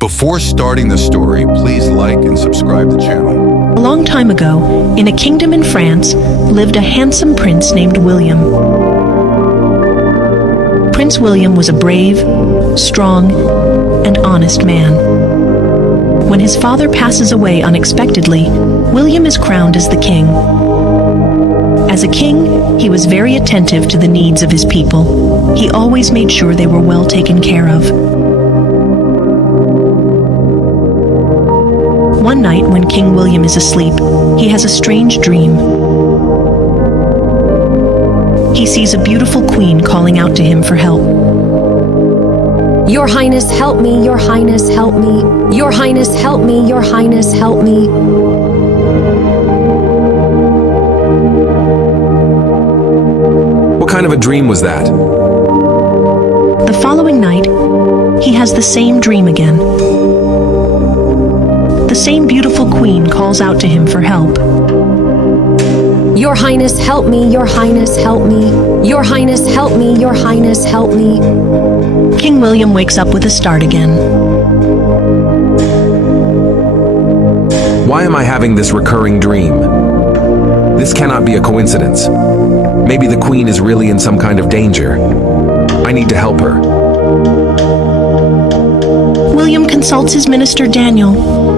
Before starting the story, please like and subscribe to the channel. A long time ago, in a kingdom in France, lived a handsome prince named William. Prince William was a brave, strong, and honest man. When his father passes away unexpectedly, William is crowned as the king. As a king, he was very attentive to the needs of his people. He always made sure they were well taken care of. One night, when King William is asleep, he has a strange dream. He sees a beautiful queen calling out to him for help. Your Highness, help me, Your Highness, help me. Your Highness, help me, Your Highness, help me. What kind of a dream was that? The following night, he has the same dream again. The same beautiful queen calls out to him for help. Your Highness, help me, Your Highness, help me. Your Highness, help me, Your Highness, help me. King William wakes up with a start again. Why am I having this recurring dream? This cannot be a coincidence. Maybe the queen is really in some kind of danger. I need to help her. William consults his minister Daniel.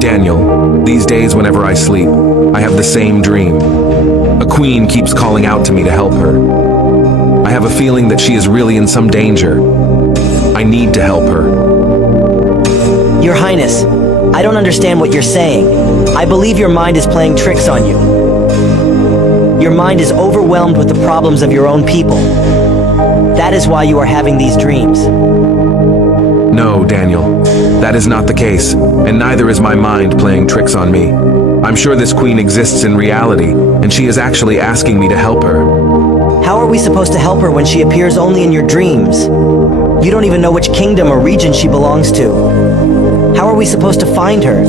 Daniel, these days whenever I sleep, I have the same dream. A queen keeps calling out to me to help her. I have a feeling that she is really in some danger. I need to help her. Your Highness, I don't understand what you're saying. I believe your mind is playing tricks on you. Your mind is overwhelmed with the problems of your own people. That is why you are having these dreams. No, Daniel, that is not the case, and neither is my mind playing tricks on me. I'm sure this queen exists in reality, and she is actually asking me to help her. How are we supposed to help her when she appears only in your dreams? You don't even know which kingdom or region she belongs to. How are we supposed to find her?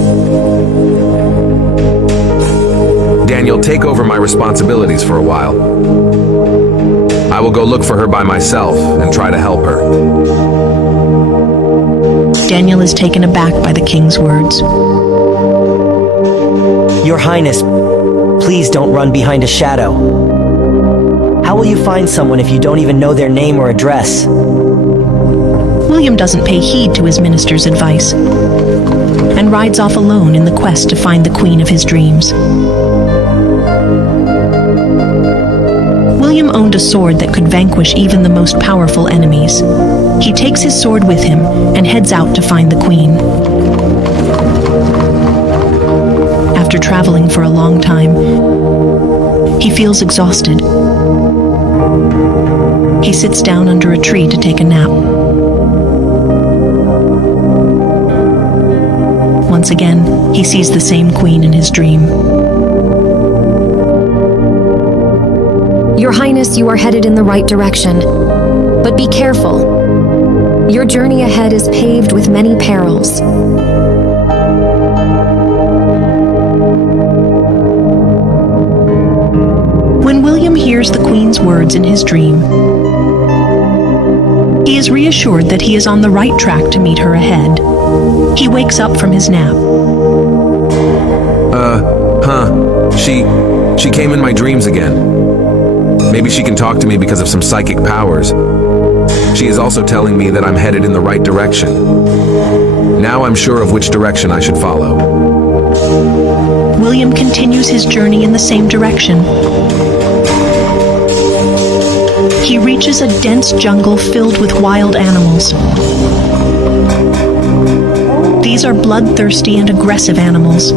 Daniel, take over my responsibilities for a while. I will go look for her by myself and try to help her. Daniel is taken aback by the king's words. Your Highness, please don't run behind a shadow. How will you find someone if you don't even know their name or address? William doesn't pay heed to his minister's advice and rides off alone in the quest to find the queen of his dreams. William owned a sword that could vanquish even the most powerful enemies. He takes his sword with him and heads out to find the queen. After traveling for a long time, he feels exhausted. He sits down under a tree to take a nap. Once again, he sees the same queen in his dream. Your Highness, you are headed in the right direction. But be careful. Your journey ahead is paved with many perils. When William hears the queen's words in his dream, he is reassured that he is on the right track to meet her ahead. He wakes up from his nap. She came in my dreams again. Maybe she can talk to me because of some psychic powers. She is also telling me that I'm headed in the right direction. Now I'm sure of which direction I should follow. William continues his journey in the same direction. He reaches a dense jungle filled with wild animals. These are bloodthirsty and aggressive animals.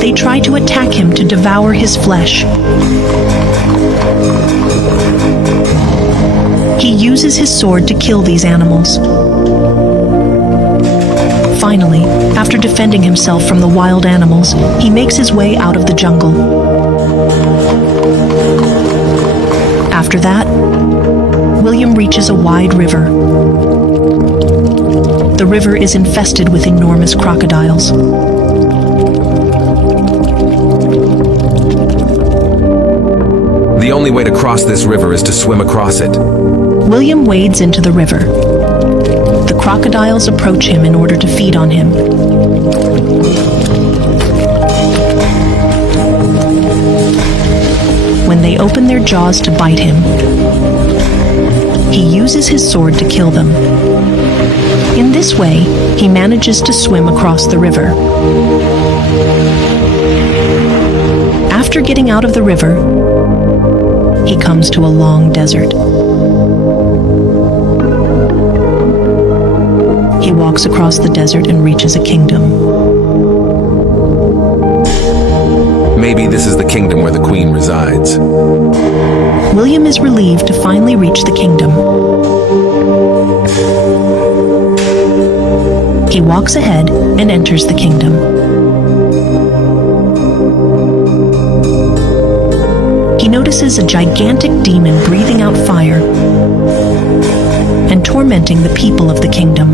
They try to attack him to devour his flesh. He uses his sword to kill these animals. Finally, after defending himself from the wild animals, he makes his way out of the jungle. After that, William reaches a wide river. The river is infested with enormous crocodiles. The only way to cross this river is to swim across it. William wades into the river. The crocodiles approach him in order to feed on him. When they open their jaws to bite him, he uses his sword to kill them. In this way, he manages to swim across the river. After getting out of the river, he comes to a long desert. He walks across the desert and reaches a kingdom. Maybe this is the kingdom where the queen resides. William is relieved to finally reach the kingdom. He walks ahead and enters the kingdom. He notices a gigantic demon breathing out fire and tormenting the people of the kingdom.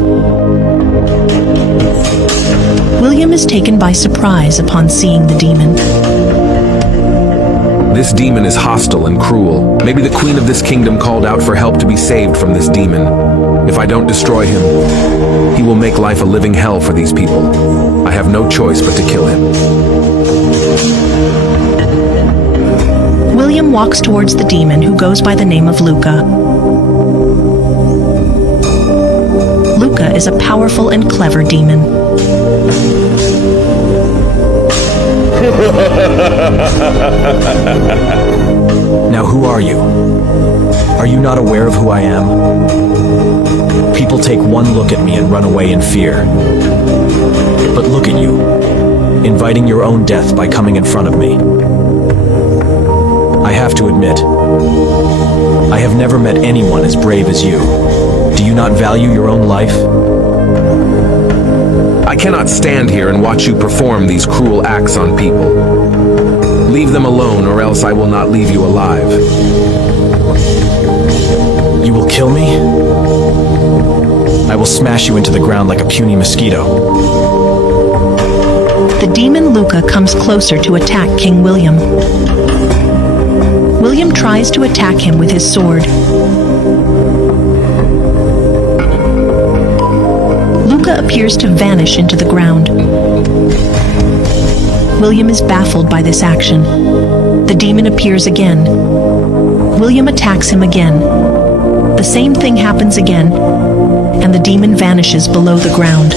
William is taken by surprise upon seeing the demon. This demon is hostile and cruel. Maybe the queen of this kingdom called out for help to be saved from this demon. If I don't destroy him, he will make life a living hell for these people. I have no choice but to kill him. William walks towards the demon, who goes by the name of Luca. Luca is a powerful and clever demon. Now who are you? Are you not aware of who I am? People take one look at me and run away in fear. But look at you, inviting your own death by coming in front of me. I have to admit, I have never met anyone as brave as you. Do you not value your own life? I cannot stand here and watch you perform these cruel acts on people. Leave them alone, or else I will not leave you alive. You will kill me? I will smash you into the ground like a puny mosquito. The demon Luca comes closer to attack King William. William tries to attack him with his sword. Luca appears to vanish into the ground. William is baffled by this action. The demon appears again. William attacks him again. The same thing happens again, and the demon vanishes below the ground.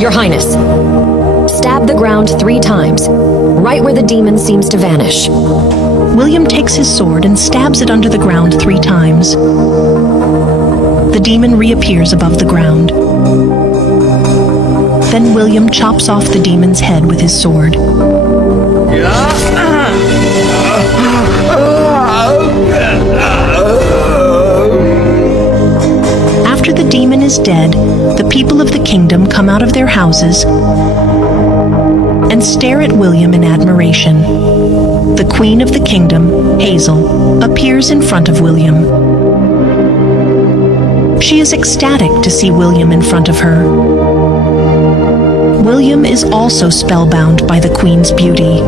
Your Highness, stab the ground 3 times, right where the demon seems to vanish. William takes his sword and stabs it under the ground 3 times. The demon reappears above the ground. Then William chops off the demon's head with his sword. After the demon is dead, the people of the kingdom come out of their houses and stare at William in admiration. The queen of the kingdom, Hazel, appears in front of William. She is ecstatic to see William in front of her. William is also spellbound by the queen's beauty.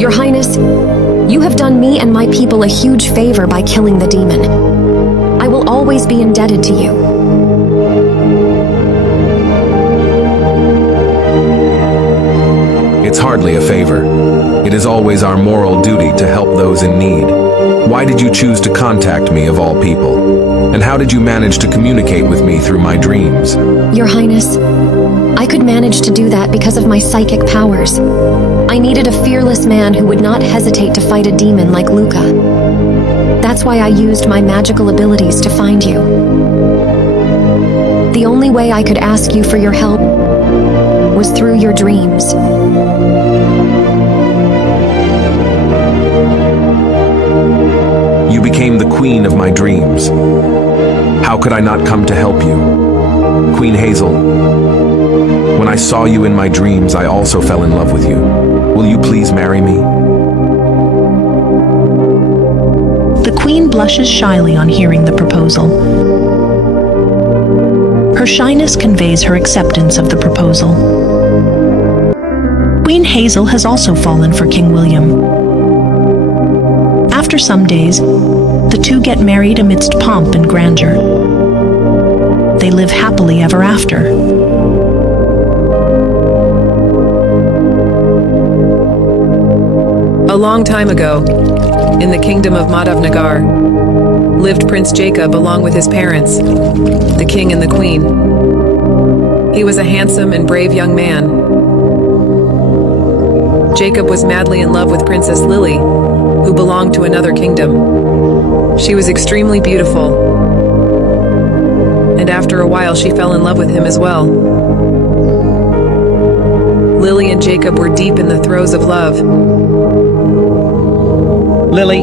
Your Highness, you have done me and my people a huge favor by killing the demon. I will always be indebted to you. It's hardly a favor. It is always our moral duty to help those in need. Why did you choose to contact me of all people? And how did you manage to communicate with me through my dreams? Your Highness, I could manage to do that because of my psychic powers. I needed a fearless man who would not hesitate to fight a demon like Luca. That's why I used my magical abilities to find you. The only way I could ask you for your help was through your dreams. You became the queen of my dreams. How could I not come to help you? Queen Hazel, when I saw you in my dreams, I also fell in love with you. Will you please marry me? The queen blushes shyly on hearing the proposal. Her shyness conveys her acceptance of the proposal. Queen Hazel has also fallen for King William. After some days, the two get married amidst pomp and grandeur. They live happily ever after. A long time ago, in the kingdom of Madavnagar, lived Prince Jacob along with his parents, the king and the queen. He was a handsome and brave young man. Jacob was madly in love with Princess Lily, who belonged to another kingdom. She was extremely beautiful, and after a while she fell in love with him as well. Lily and Jacob were deep in the throes of love. Lily,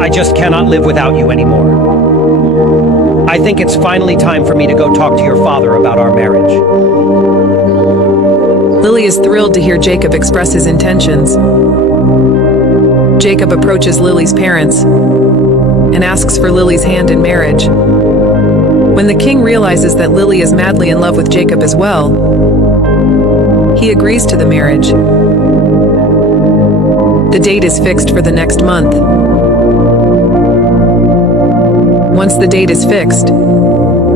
I just cannot live without you anymore. I think it's finally time for me to go talk to your father about our marriage. Lily is thrilled to hear Jacob express his intentions. Jacob approaches Lily's parents and asks for Lily's hand in marriage. When the king realizes that Lily is madly in love with Jacob as well, he agrees to the marriage. The date is fixed for the next month. Once the date is fixed,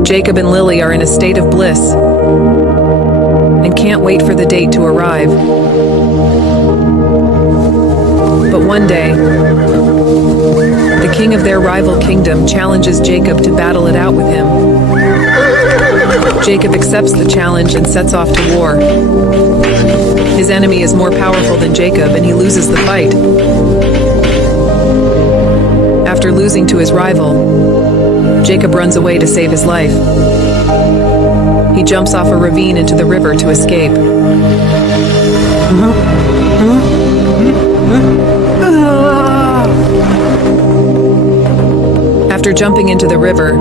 Jacob and Lily are in a state of bliss and can't wait for the date to arrive. But one day, the king of their rival kingdom challenges Jacob to battle it out with him. Jacob accepts the challenge and sets off to war. His enemy is more powerful than Jacob, and he loses the fight. After losing to his rival, Jacob runs away to save his life. He jumps off a ravine into the river to escape. After jumping into the river,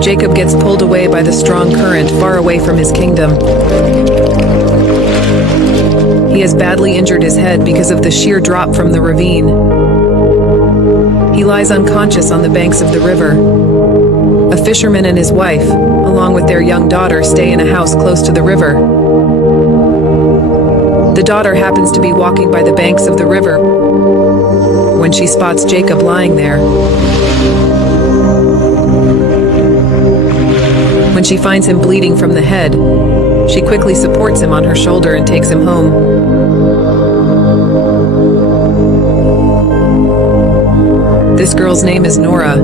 Jacob gets pulled away by the strong current far away from his kingdom. He has badly injured his head because of the sheer drop from the ravine. He lies unconscious on the banks of the river. A fisherman and his wife, along with their young daughter, stay in a house close to the river. The daughter happens to be walking by the banks of the river when she spots Jacob lying there. When she finds him bleeding from the head, she quickly supports him on her shoulder and takes him home. This girl's name is Nora.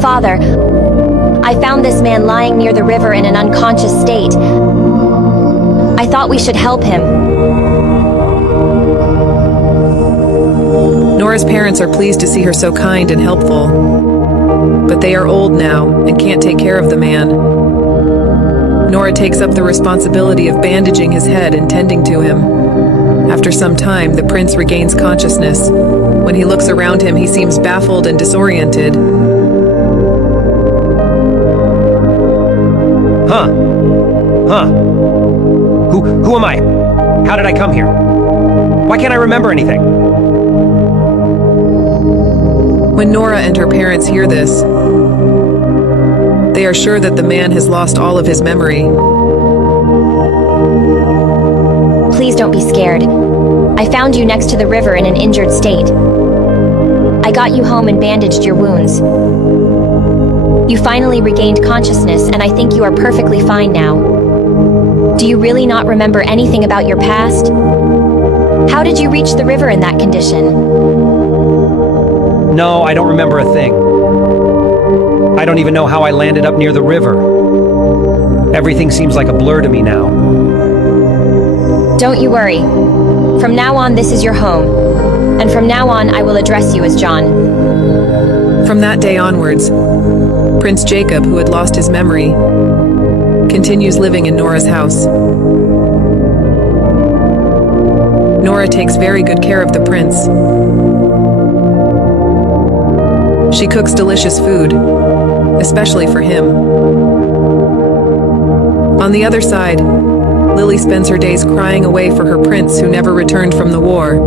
Father, I found this man lying near the river in an unconscious state. I thought we should help him. Nora's parents are pleased to see her so kind and helpful, but they are old now and can't take care of the man. Nora takes up the responsibility of bandaging his head and tending to him. After some time, the prince regains consciousness. When he looks around him, he seems baffled and disoriented. Who am I? How did I come here? Why can't I remember anything? When Nora and her parents hear this, they are sure that the man has lost all of his memory. Please don't be scared. I found you next to the river in an injured state. I got you home and bandaged your wounds. You finally regained consciousness, and I think you are perfectly fine now. Do you really not remember anything about your past? How did you reach the river in that condition? No, I don't remember a thing. I don't even know how I landed up near the river. Everything seems like a blur to me now. Don't you worry. From now on, this is your home. And from now on, I will address you as John. From that day onwards, Prince Jacob, who had lost his memory, continues living in Nora's house. Nora takes very good care of the prince. She cooks delicious food, especially for him. On the other side, Lily spends her days crying away for her prince who never returned from the war.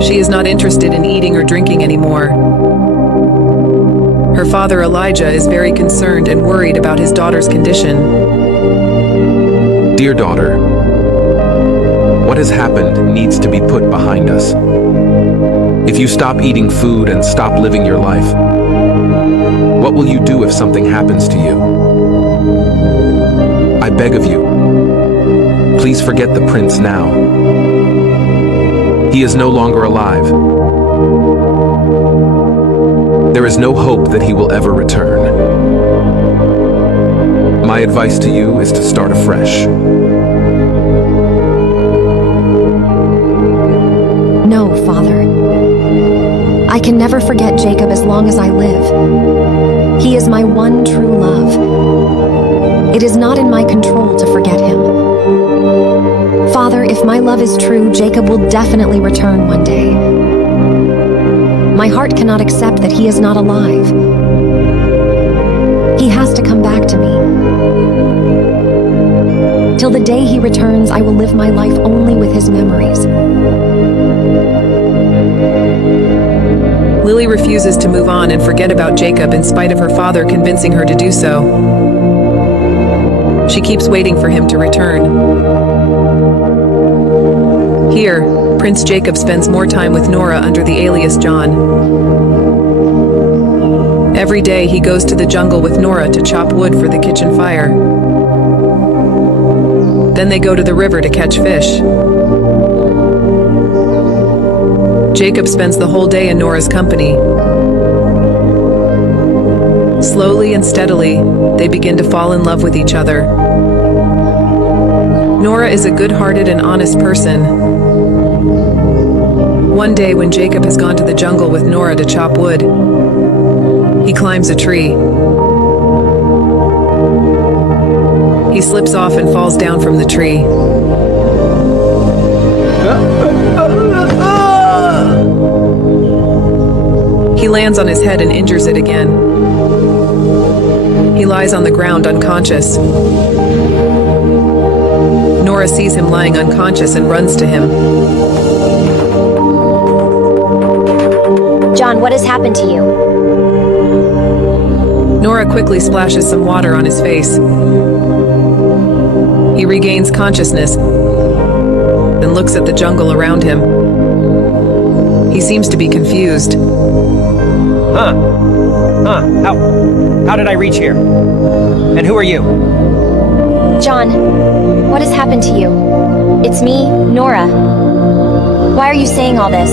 She is not interested in eating or drinking anymore. Her father Elijah is very concerned and worried about his daughter's condition. Dear daughter, what has happened needs to be put behind us. If you stop eating food and stop living your life, what will you do if something happens to you? I beg of you, please forget the prince now. He is no longer alive. There is no hope that he will ever return. My advice to you is to start afresh. No, Father. I can never forget Jacob as long as I live. He is my one true love. It is not in my control to forget him. Father, if my love is true, Jacob will definitely return one day. My heart cannot accept that he is not alive. He has to come back to me. Till the day he returns, I will live my life only with his memories. Lily refuses to move on and forget about Jacob in spite of her father convincing her to do so. She keeps waiting for him to return. Here, Prince Jacob spends more time with Nora under the alias John. Every day he goes to the jungle with Nora to chop wood for the kitchen fire. Then they go to the river to catch fish. Jacob spends the whole day in Nora's company. Slowly and steadily, they begin to fall in love with each other. Nora is a good-hearted and honest person. One day when Jacob has gone to the jungle with Nora to chop wood, he climbs a tree. He slips off and falls down from the tree. He lands on his head and injures it again. He lies on the ground unconscious. Nora sees him lying unconscious and runs to him. John, what has happened to you? Nora quickly splashes some water on his face. He regains consciousness and looks at the jungle around him. He seems to be confused. How did I reach here? And who are you? John, what has happened to you? It's me, Nora. Why are you saying all this?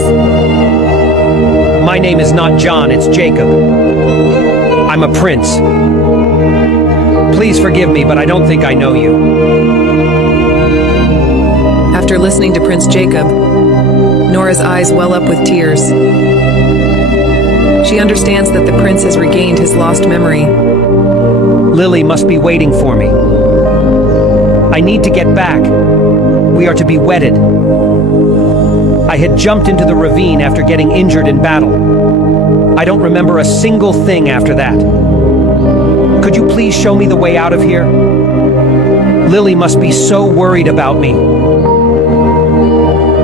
My name is not John, it's Jacob. I'm a prince. Please forgive me, but I don't think I know you. After listening to Prince Jacob, Nora's eyes well up with tears. She understands that the prince has regained his lost memory. Lily must be waiting for me. I need to get back. We are to be wedded. I had jumped into the ravine after getting injured in battle. I don't remember a single thing after that. Could you please show me the way out of here? Lily must be so worried about me.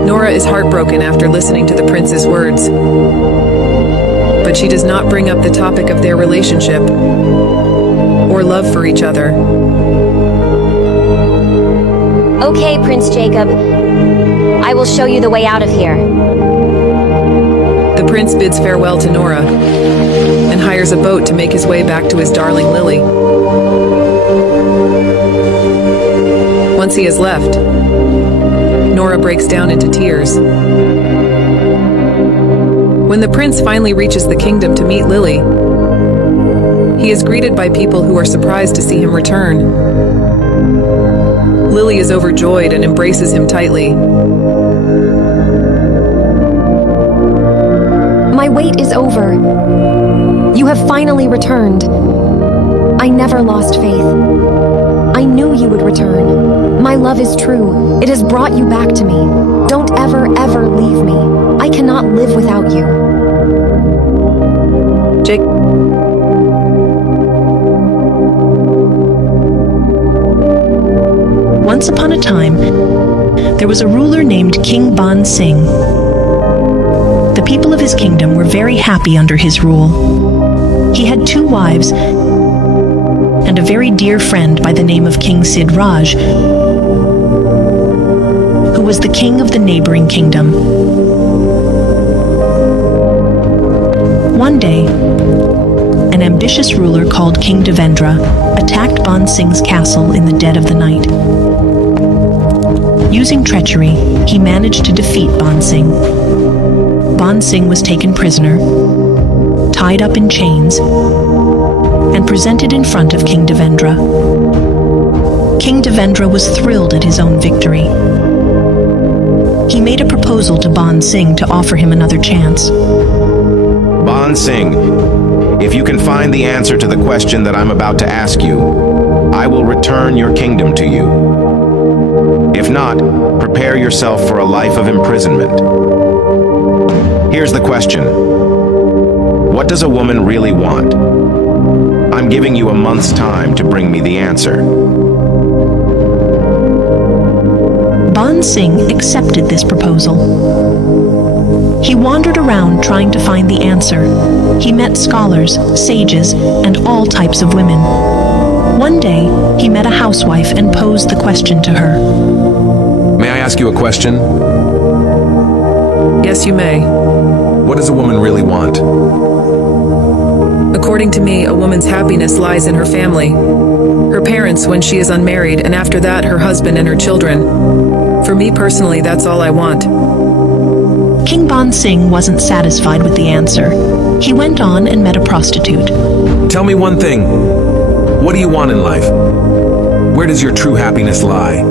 Nora is heartbroken after listening to the prince's words. But she does not bring up the topic of their relationship or love for each other. Okay, Prince Jacob. I will show you the way out of here. The prince bids farewell to Nora and hires a boat to make his way back to his darling Lily. Once he has left, Nora breaks down into tears. When the prince finally reaches the kingdom to meet Lily, he is greeted by people who are surprised to see him return. Lily is overjoyed and embraces him tightly. My wait is over. You have finally returned. I never lost faith. I knew you would return. My love is true. It has brought you back to me. Don't ever, ever leave me. I cannot live without you. Jake. Once upon a time, there was a ruler named King Ban Singh. The people of his kingdom were very happy under his rule. He had 2 wives and a very dear friend by the name of King Sid Raj, who was the king of the neighboring kingdom. One day, an ambitious ruler called King Devendra attacked Ban Singh's castle in the dead of the night. Using treachery, he managed to defeat Ban Singh. Ban Singh was taken prisoner, tied up in chains, and presented in front of King Devendra. King Devendra was thrilled at his own victory. He made a proposal to Ban Singh to offer him another chance. Ban Singh, if you can find the answer to the question that I'm about to ask you, I will return your kingdom to you. If not, prepare yourself for a life of imprisonment. Here's the question. What does a woman really want? I'm giving you a month's time to bring me the answer. Ban Singh accepted this proposal. He wandered around trying to find the answer. He met scholars, sages, and all types of women. One day, he met a housewife and posed the question to her. May I ask you a question? Yes, you may. What does a woman really want? According to me, a woman's happiness lies in her family. Her parents when she is unmarried, and after that, her husband and her children. For me personally, that's all I want. King Ban Singh wasn't satisfied with the answer. He went on and met a prostitute. Tell me one thing. What do you want in life? Where does your true happiness lie?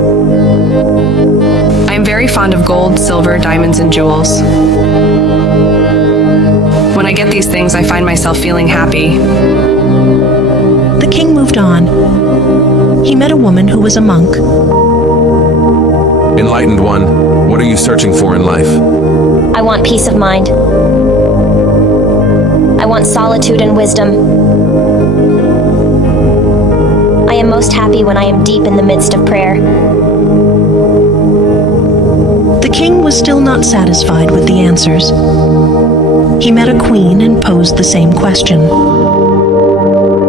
I am very fond of gold, silver, diamonds, and jewels. When I get these things, I find myself feeling happy. The king moved on. He met a woman who was a monk. Enlightened one, what are you searching for in life? I want peace of mind. I want solitude and wisdom. I am most happy when I am deep in the midst of prayer. The king was still not satisfied with the answers. He met a queen and posed the same question.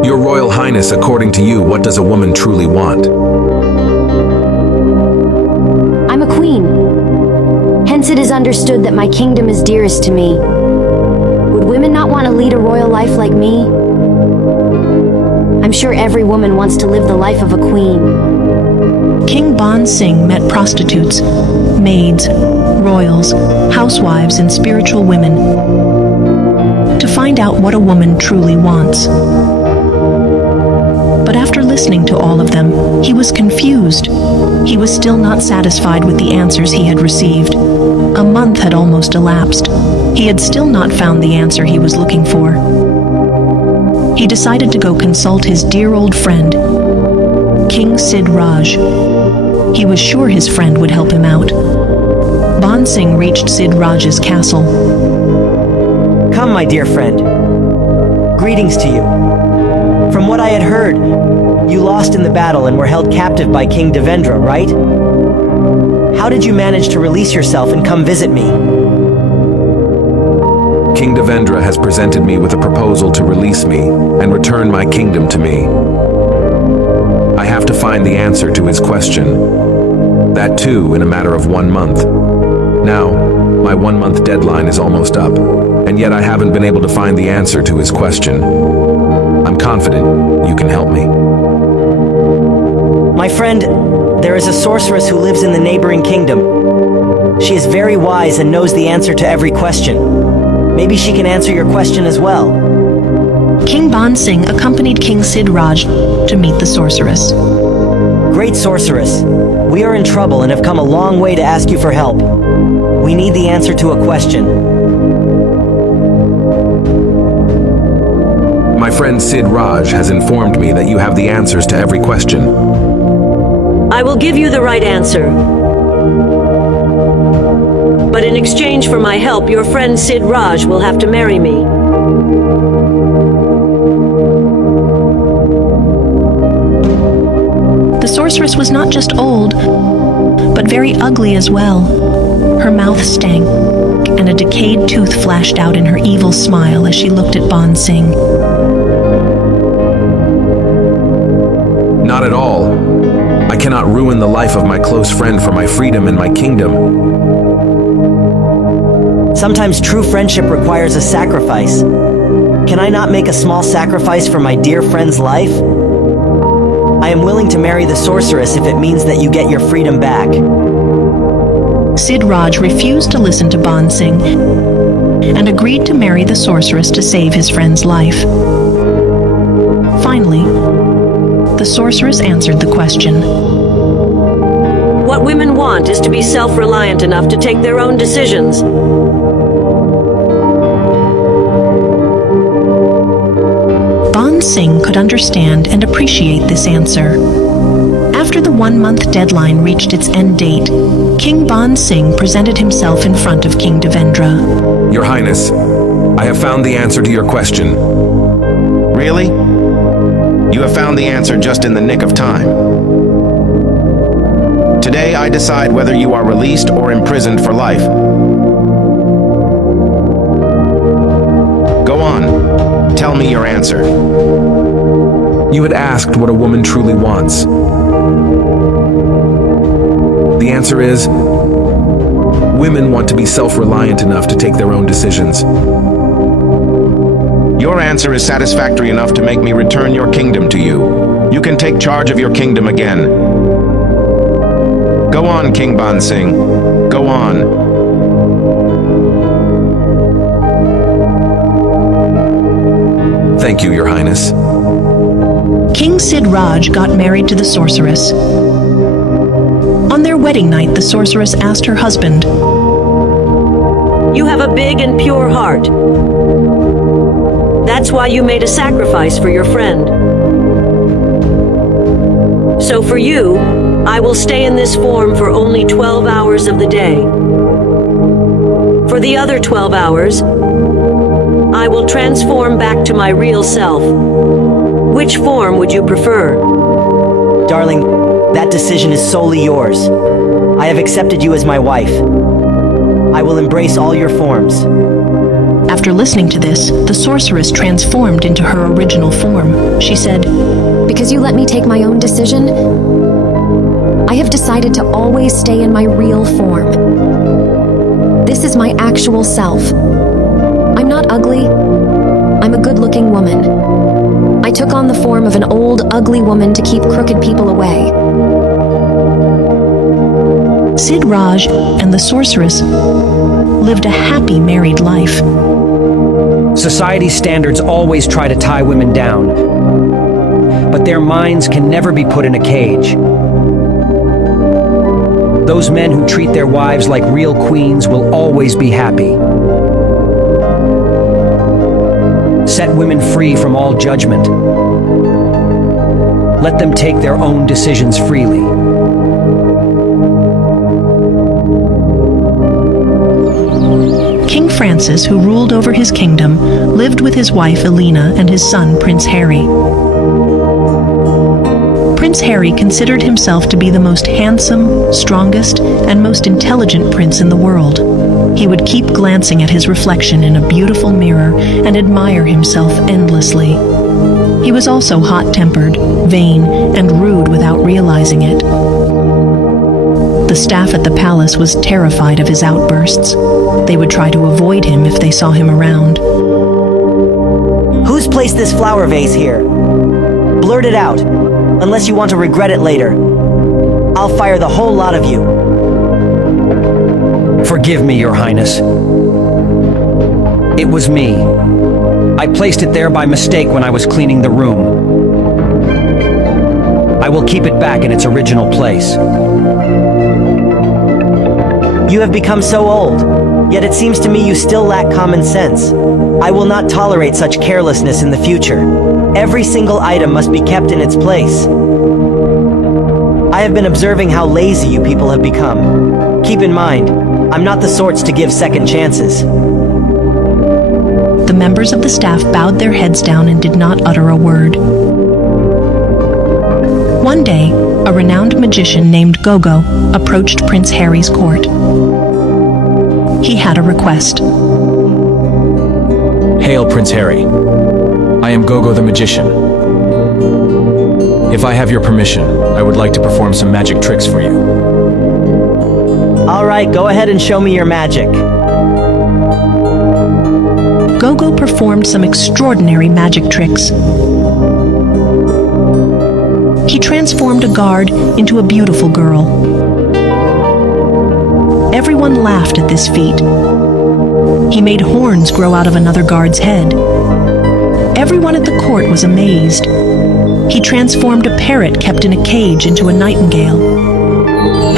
Your Royal Highness, according to you, what does a woman truly want? I'm a queen. Hence it is understood that my kingdom is dearest to me. Would women not want to lead a royal life like me? I'm sure every woman wants to live the life of a queen. King Ban Singh met prostitutes, maids, royals, housewives, and spiritual women to find out what a woman truly wants. But after listening to all of them, he was confused. He was still not satisfied with the answers he had received. A month had almost elapsed. He had still not found the answer he was looking for. He decided to go consult his dear old friend, King Sid Raj. He was sure his friend would help him out. Ban Singh reached Sid Raj's castle. Come, my dear friend. Greetings to you. From what I had heard, you lost in the battle and were held captive by King Devendra, right? How did you manage to release yourself and come visit me? King Devendra has presented me with a proposal to release me and return my kingdom to me. I have to find the answer to his question. That too in a matter of 1 month. Now, my 1-month deadline is almost up, and yet I haven't been able to find the answer to his question. I'm confident you can help me. My friend, there is a sorceress who lives in the neighboring kingdom. She is very wise and knows the answer to every question. Maybe she can answer your question as well. King Ban Singh accompanied King Sid Raj to meet the sorceress. Great sorceress, we are in trouble and have come a long way to ask you for help. We need the answer to a question. My friend Sid Raj has informed me that you have the answers to every question. I will give you the right answer. But in exchange for my help, your friend Sid Raj will have to marry me. The sorceress was not just old, but very ugly as well. Her mouth stank, and a decayed tooth flashed out in her evil smile as she looked at Ban Singh. Not at all. I cannot ruin the life of my close friend for my freedom and my kingdom. Sometimes true friendship requires a sacrifice. Can I not make a small sacrifice for my dear friend's life? I am willing to marry the sorceress if it means that you get your freedom back. Sid Raj refused to listen to Ban Singh and agreed to marry the sorceress to save his friend's life. Finally, the sorceress answered the question. What women want is to be self-reliant enough to take their own decisions. Ban Singh could understand and appreciate this answer. After the 1-month deadline reached its end date, King Ban Singh presented himself in front of King Devendra. Your Highness, I have found the answer to your question. Really? You have found the answer just in the nick of time. Today I decide whether you are released or imprisoned for life. Go on, tell me your answer. You had asked what a woman truly wants. The answer is, women want to be self-reliant enough to take their own decisions. Your answer is satisfactory enough to make me return your kingdom to you. You can take charge of your kingdom again. Go on, King Ban Singh. Go on. Thank you, Your Highness. King Sid Raj got married to the sorceress. On their wedding night, the sorceress asked her husband, You have a big and pure heart. That's why you made a sacrifice for your friend. So for you, I will stay in this form for only 12 hours of the day. For the other 12 hours, I will transform back to my real self. Which form would you prefer? Darling, that decision is solely yours. I have accepted you as my wife. I will embrace all your forms. After listening to this, the sorceress transformed into her original form. She said, Because you let me take my own decision, I have decided to always stay in my real form. This is my actual self. I'm not ugly. I'm a good-looking woman. I took on the form of an old, ugly woman to keep crooked people away. Sid Raj and the sorceress lived a happy married life. Society's standards always try to tie women down, but their minds can never be put in a cage. Those men who treat their wives like real queens will always be happy. Set women free from all judgment. Let them take their own decisions freely. King Francis, who ruled over his kingdom, lived with his wife Elena and his son Prince Harry. Prince Harry considered himself to be the most handsome, strongest, and most intelligent prince in the world. He would keep glancing at his reflection in a beautiful mirror and admire himself endlessly. He was also hot-tempered, vain, and rude without realizing it. The staff at the palace was terrified of his outbursts. They would try to avoid him if they saw him around. Who's placed this flower vase here? Blurt it out, unless you want to regret it later. I'll fire the whole lot of you. Forgive me, Your Highness. It was me. I placed it there by mistake when I was cleaning the room. I will keep it back in its original place. You have become so old, yet it seems to me you still lack common sense. I will not tolerate such carelessness in the future. Every single item must be kept in its place. I have been observing how lazy you people have become. Keep in mind, I'm not the sorts to give second chances. The members of the staff bowed their heads down and did not utter a word. One day, a renowned magician named Gogo approached Prince Harry's court. He had a request. Hail, Prince Harry. I am Gogo the magician. If I have your permission, I would like to perform some magic tricks for you. All right, go ahead and show me your magic. Gogo performed some extraordinary magic tricks. He transformed a guard into a beautiful girl. Everyone laughed at this feat. He made horns grow out of another guard's head. Everyone at the court was amazed. He transformed a parrot kept in a cage into a nightingale.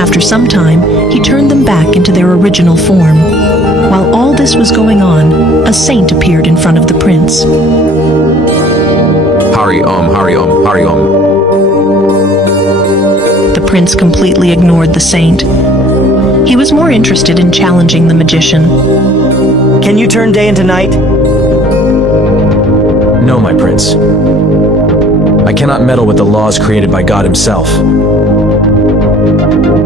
After some time, he turned them back into their original form. While all this was going on, a saint appeared in front of the prince. Hari Om, Hari Om, Hari Om. The prince completely ignored the saint. He was more interested in challenging the magician. Can you turn day into night? No, my prince. I cannot meddle with the laws created by God himself.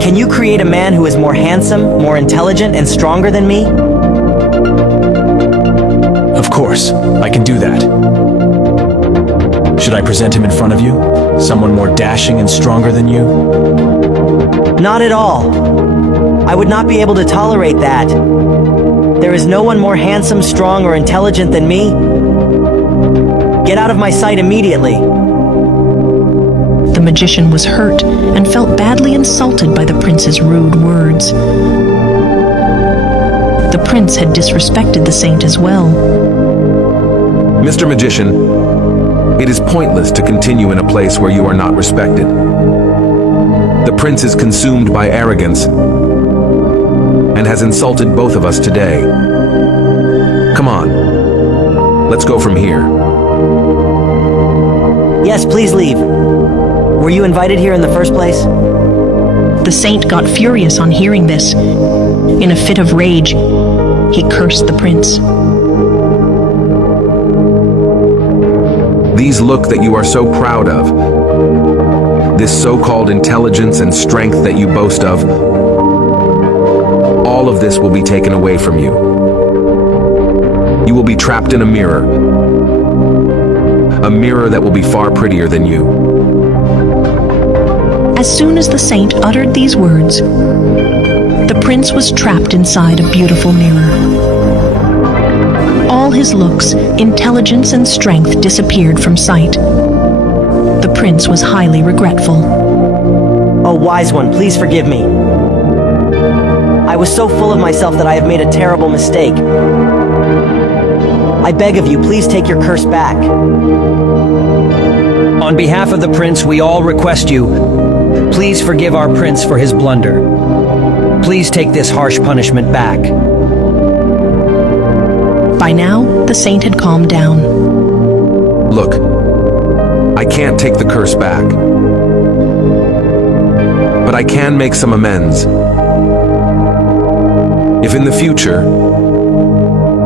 Can you create a man who is more handsome, more intelligent, and stronger than me? Of course, I can do that. Should I present him in front of you? Someone more dashing and stronger than you? Not at all. I would not be able to tolerate that. There is no one more handsome, strong, or intelligent than me. Get out of my sight immediately. The magician was hurt and felt badly insulted by the prince's rude words. The prince had disrespected the saint as well. Mr. Magician, it is pointless to continue in a place where you are not respected. The prince is consumed by arrogance and has insulted both of us today. Come on, let's go from here. Yes, please leave. Were you invited here in the first place? The saint got furious on hearing this. In a fit of rage, he cursed the prince. These look that you are so proud of, this so-called intelligence and strength that you boast of, all of this will be taken away from you. You will be trapped in a mirror that will be far prettier than you. As soon as the saint uttered these words, the prince was trapped inside a beautiful mirror. All his looks, intelligence, and strength disappeared from sight. The prince was highly regretful. Oh, wise one, please forgive me. I was so full of myself that I have made a terrible mistake. I beg of you, please take your curse back. On behalf of the prince, we all request you, please forgive our prince for his blunder. Please take this harsh punishment back. By now, the saint had calmed down. Look, I can't take the curse back, but I can make some amends. If in the future,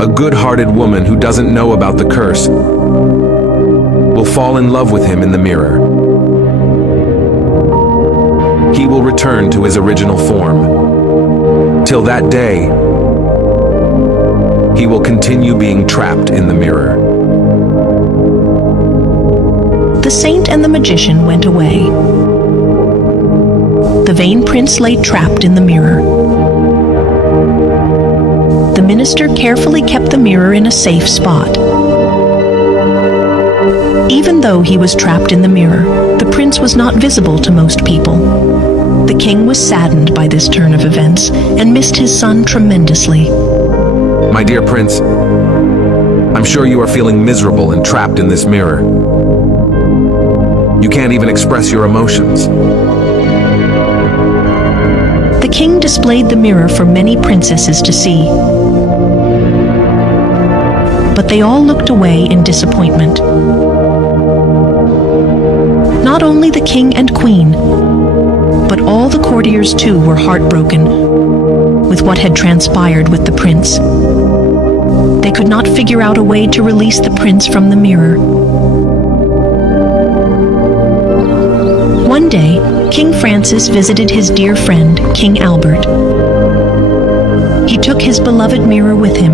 a good-hearted woman who doesn't know about the curse will fall in love with him in the mirror, he will return to his original form. Till that day, he will continue being trapped in the mirror. The saint and the magician went away. The vain prince lay trapped in the mirror. The minister carefully kept the mirror in a safe spot. Even though he was trapped in the mirror, the prince was not visible to most people. The king was saddened by this turn of events and missed his son tremendously. My dear prince, I'm sure you are feeling miserable and trapped in this mirror. You can't even express your emotions. The king displayed the mirror for many princesses to see, but they all looked away in disappointment. Not only the king and queen, but all the courtiers too were heartbroken with what had transpired with the prince. They could not figure out a way to release the prince from the mirror. One day, King Francis visited his dear friend, King Albert. He took his beloved mirror with him.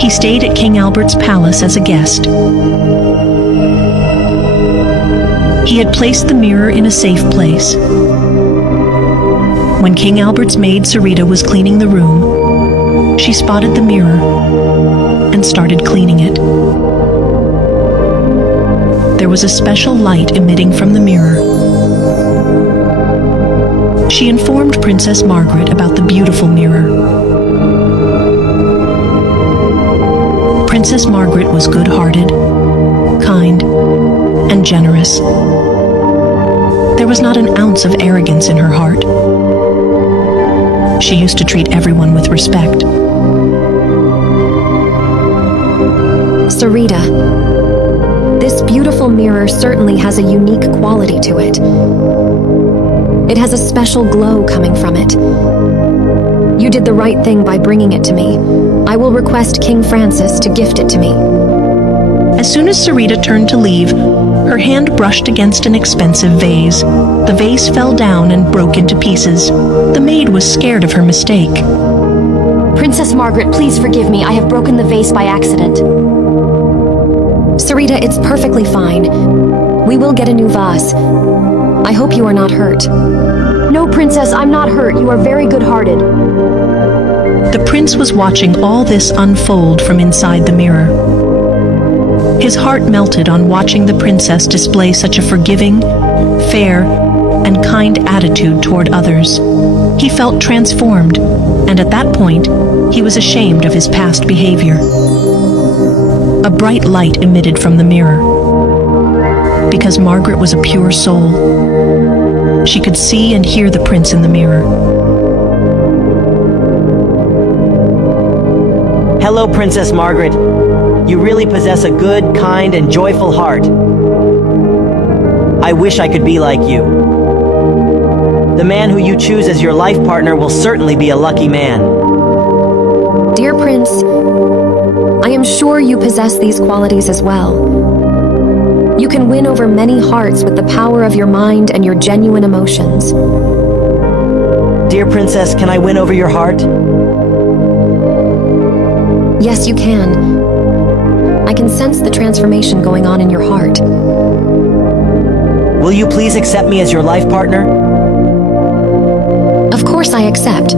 He stayed at King Albert's palace as a guest. He had placed the mirror in a safe place. When King Albert's maid Sarita was cleaning the room, She spotted the mirror and started cleaning it. There was a special light emitting from the mirror. She informed Princess Margaret about the beautiful mirror. Princess Margaret was good-hearted, kind, and generous. There was not an ounce of arrogance in her heart. She used to treat everyone with respect. Sarita, this beautiful mirror certainly has a unique quality to it. It has a special glow coming from it. You did the right thing by bringing it to me. I will request King Francis to gift it to me. As soon as Sarita turned to leave, her hand brushed against an expensive vase. The vase fell down and broke into pieces. The maid was scared of her mistake. Princess Margaret, please forgive me. I have broken the vase by accident. Sarita, it's perfectly fine. We will get a new vase. I hope you are not hurt. No, Princess, I'm not hurt. You are very good-hearted. The prince was watching all this unfold from inside the mirror. His heart melted on watching the princess display such a forgiving, fair, and kind attitude toward others. He felt transformed, and at that point, he was ashamed of his past behavior. A bright light emitted from the mirror. Because Margaret was a pure soul, she could see and hear the prince in the mirror. Hello, Princess Margaret. You really possess a good, kind, and joyful heart. I wish I could be like you. The man who you choose as your life partner will certainly be a lucky man. Dear Prince, I am sure you possess these qualities as well. You can win over many hearts with the power of your mind and your genuine emotions. Dear Princess, can I win over your heart? Yes, you can. I can sense the transformation going on in your heart. Will you please accept me as your life partner? Of course I accept.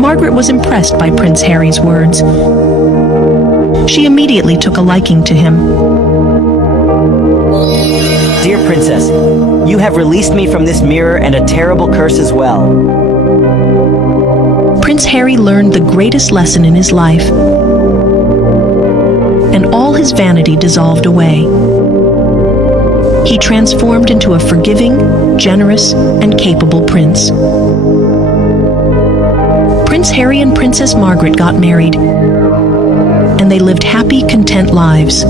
Margaret was impressed by Prince Harry's words. She immediately took a liking to him. Dear Princess, you have released me from this mirror and a terrible curse as well. Prince Harry learned the greatest lesson in his life, and all his vanity dissolved away. He transformed into a forgiving, generous, and capable prince. Prince Harry and Princess Margaret got married, and they lived happy, content lives.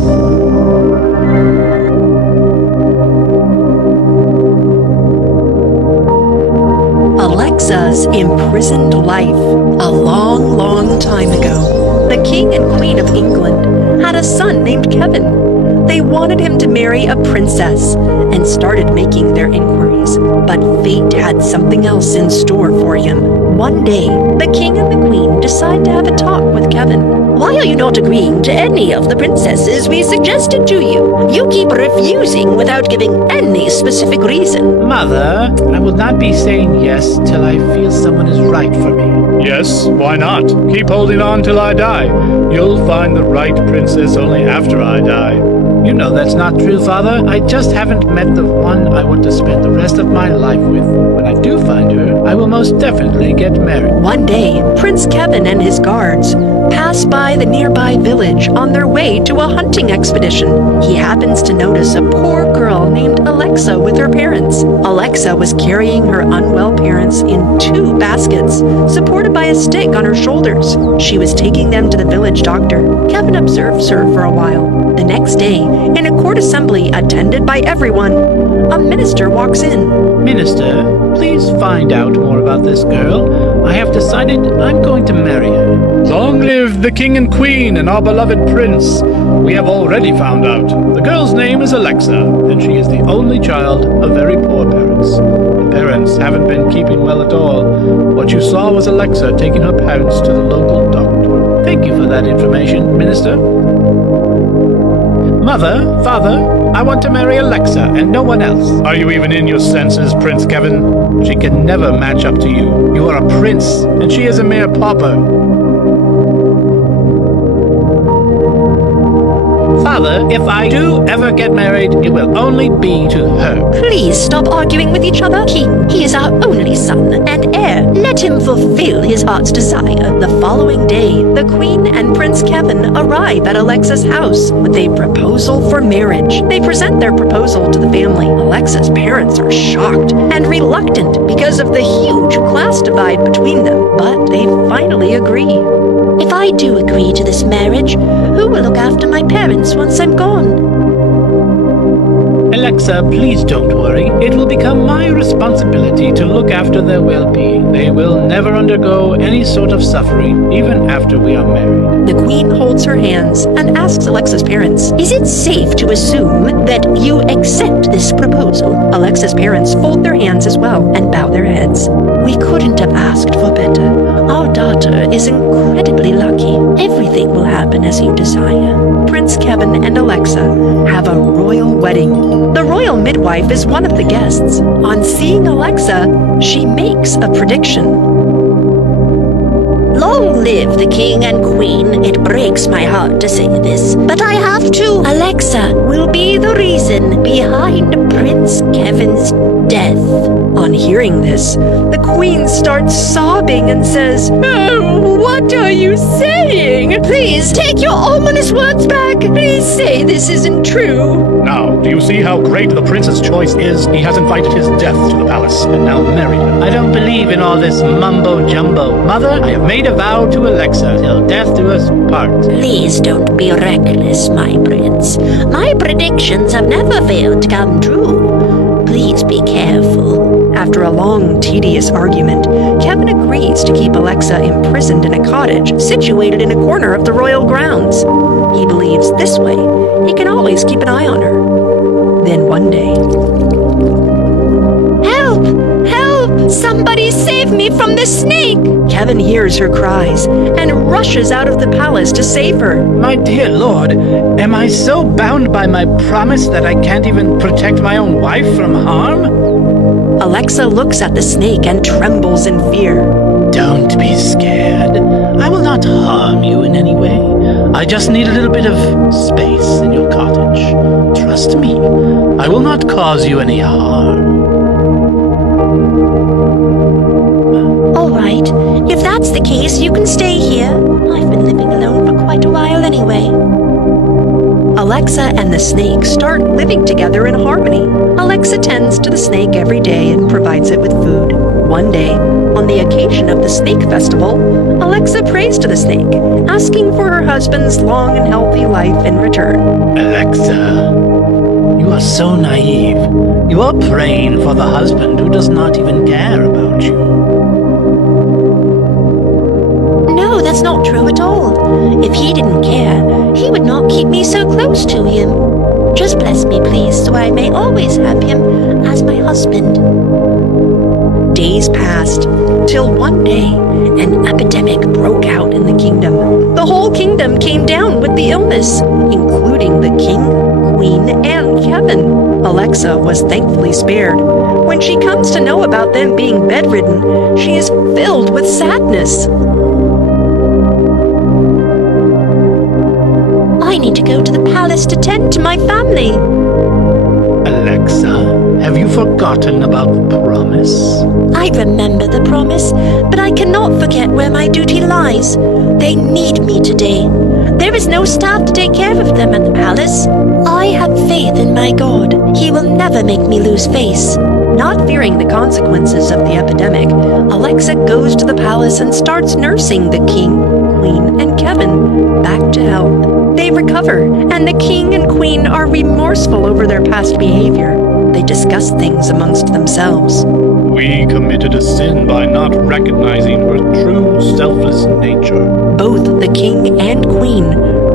Alexa's imprisoned life. A long, long time ago, the King and Queen of England had a son named Kevin. They wanted him to marry a princess and started making their inquiries, but fate had something else in store for him. One day, the King and the Queen decide to have a talk with Kevin. Why are you not agreeing to any of the princesses we suggested to you? You keep refusing without giving any specific reason. Mother, I will not be saying yes till I feel someone is right for me. Yes, why not? Keep holding on till I die. You'll find the right princess only after I die. You know that's not true, Father. I just haven't met the one I want to spend the rest of my life with. When I do find her, I will most definitely get married. One day, Prince Kevin and his guards pass by the nearby village on their way to a hunting expedition. He happens to notice a poor girl named Alexa with her parents. Alexa was carrying her unwell parents in 2 baskets, supported by a stick on her shoulders. She was taking them to the village doctor. Kevin observes her for a while. The next day, in a court assembly attended by everyone, a minister walks in. Minister, please find out more about this girl. I have decided I'm going to marry her. Long live the King and Queen and our beloved prince. We have already found out. The girl's name is Alexa, and she is the only child of very poor parents. The parents haven't been keeping well at all. What you saw was Alexa taking her parents to the local doctor. Thank you for that information, Minister. Mother, Father, I want to marry Alexa and no one else. Are you even in your senses, Prince Kevin? She can never match up to you. You are a prince, and she is a mere pauper. Father, if I do ever get married, it will only be to her. Please stop arguing with each other. He is our only son and heir. Let him fulfill his heart's desire. The following day, the Queen and Prince Kevin arrive at Alexa's house with a proposal for marriage. They present their proposal to the family. Alexa's parents are shocked and reluctant because of the huge class divide between them, but they finally agree. If I do agree to this marriage, who will look after my parents once I'm gone? Alexa, please don't worry. It will become my responsibility to look after their well-being. They will never undergo any sort of suffering, even after we are married. The Queen holds her hands and asks Alexa's parents, "Is it safe to assume that you accept this proposal?" Alexa's parents fold their hands as well and bow their heads. "We couldn't have asked for better. Our daughter is incredibly lucky. Everything will happen as you desire." Prince Kevin and Alexa have a royal wedding. The royal midwife is one of the guests. On seeing Alexa, she makes a prediction. "Long live the king and queen. It breaks my heart to say this, but I have to. Alexa will be the reason behind Prince Kevin's death." On hearing this, the queen starts sobbing and says, "Oh, what are you saying? Please take your ominous words back. Please say this isn't true." Now, do you see how great the prince's choice is? He has invited his death to the palace and now married her. I don't believe in all this mumbo-jumbo. Mother, I have made a vow to Alexa till death do us part. Please don't be reckless, my prince. My predictions have never failed to come true. Please be careful. After a long, tedious argument, Kevin agrees to keep Alexa imprisoned in a cottage situated in a corner of the royal grounds. He believes this way he can always keep an eye on her. Then one day... "Help! Help! Somebody save me from this snake!" Kevin hears her cries and rushes out of the palace to save her. My dear lord, am I so bound by my promise that I can't even protect my own wife from harm? Alexa looks at the snake and trembles in fear. Don't be scared. I will not harm you in any way. I just need a little bit of space in your cottage. Trust me, I will not cause you any harm. All right, if that's the case, you can stay here. I've been living alone for quite a while anyway. Alexa and the snake start living together in harmony. Alexa tends to the snake every day and provides it with food. One day, on the occasion of the snake festival, Alexa prays to the snake, asking for her husband's long and healthy life in return. Alexa, you are so naive. You are praying for the husband who does not even care about you. No, that's not true at all. If he didn't care, he would not keep me so close to him. Just bless me, please, so I may always have him as my husband. Days passed, till one day, an epidemic broke out in the kingdom. The whole kingdom came down with the illness, including the king, queen, and Kevin. Alexa was thankfully spared. When she comes to know about them being bedridden, she is filled with sadness. I need to go to the palace to tend to my family. Alexa, have you forgotten about the promise? I remember the promise, but I cannot forget where my duty lies. They need me today. There is no staff to take care of them at the palace. I have faith in my God. He will never make me lose face. Not fearing the consequences of the epidemic, Alexa goes to the palace and starts nursing the king, queen, and Kevin back to health. They recover, and the king and queen are remorseful over their past behavior. They discuss things amongst themselves. We committed a sin by not recognizing her true selfless nature. Both the king and queen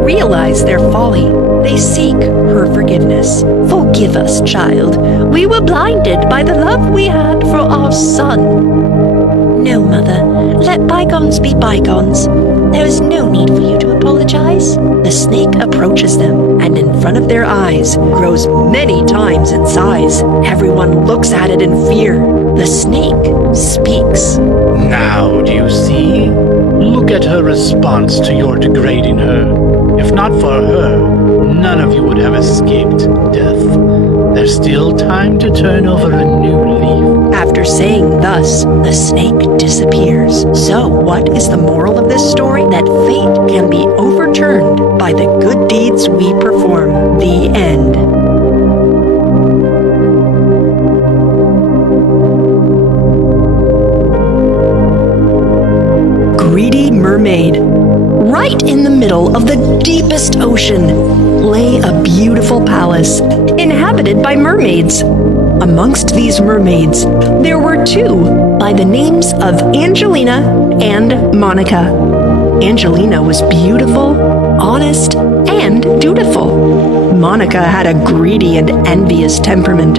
realize their folly. They seek her forgiveness. Forgive us, child. We were blinded by the love we had for our son. No, mother. Let bygones be bygones. There's no need for you to apologize. The snake approaches them, and in front of their eyes grows many times in size. Everyone looks at it in fear. The snake speaks. Now do you see? Look at her response to your degrading her. If not for her, none of you would have escaped death. There's still time to turn over a new leaf. After saying thus, the snake disappears. So, what is the moral of this story? That fate can be overturned by the good deeds we perform. The end. Greedy mermaid. Right in the middle of the deepest ocean lay a beautiful palace inhabited by mermaids. Amongst these mermaids, there were two by the names of Angelina and Monica. Angelina was beautiful, honest, and dutiful. Monica had a greedy and envious temperament.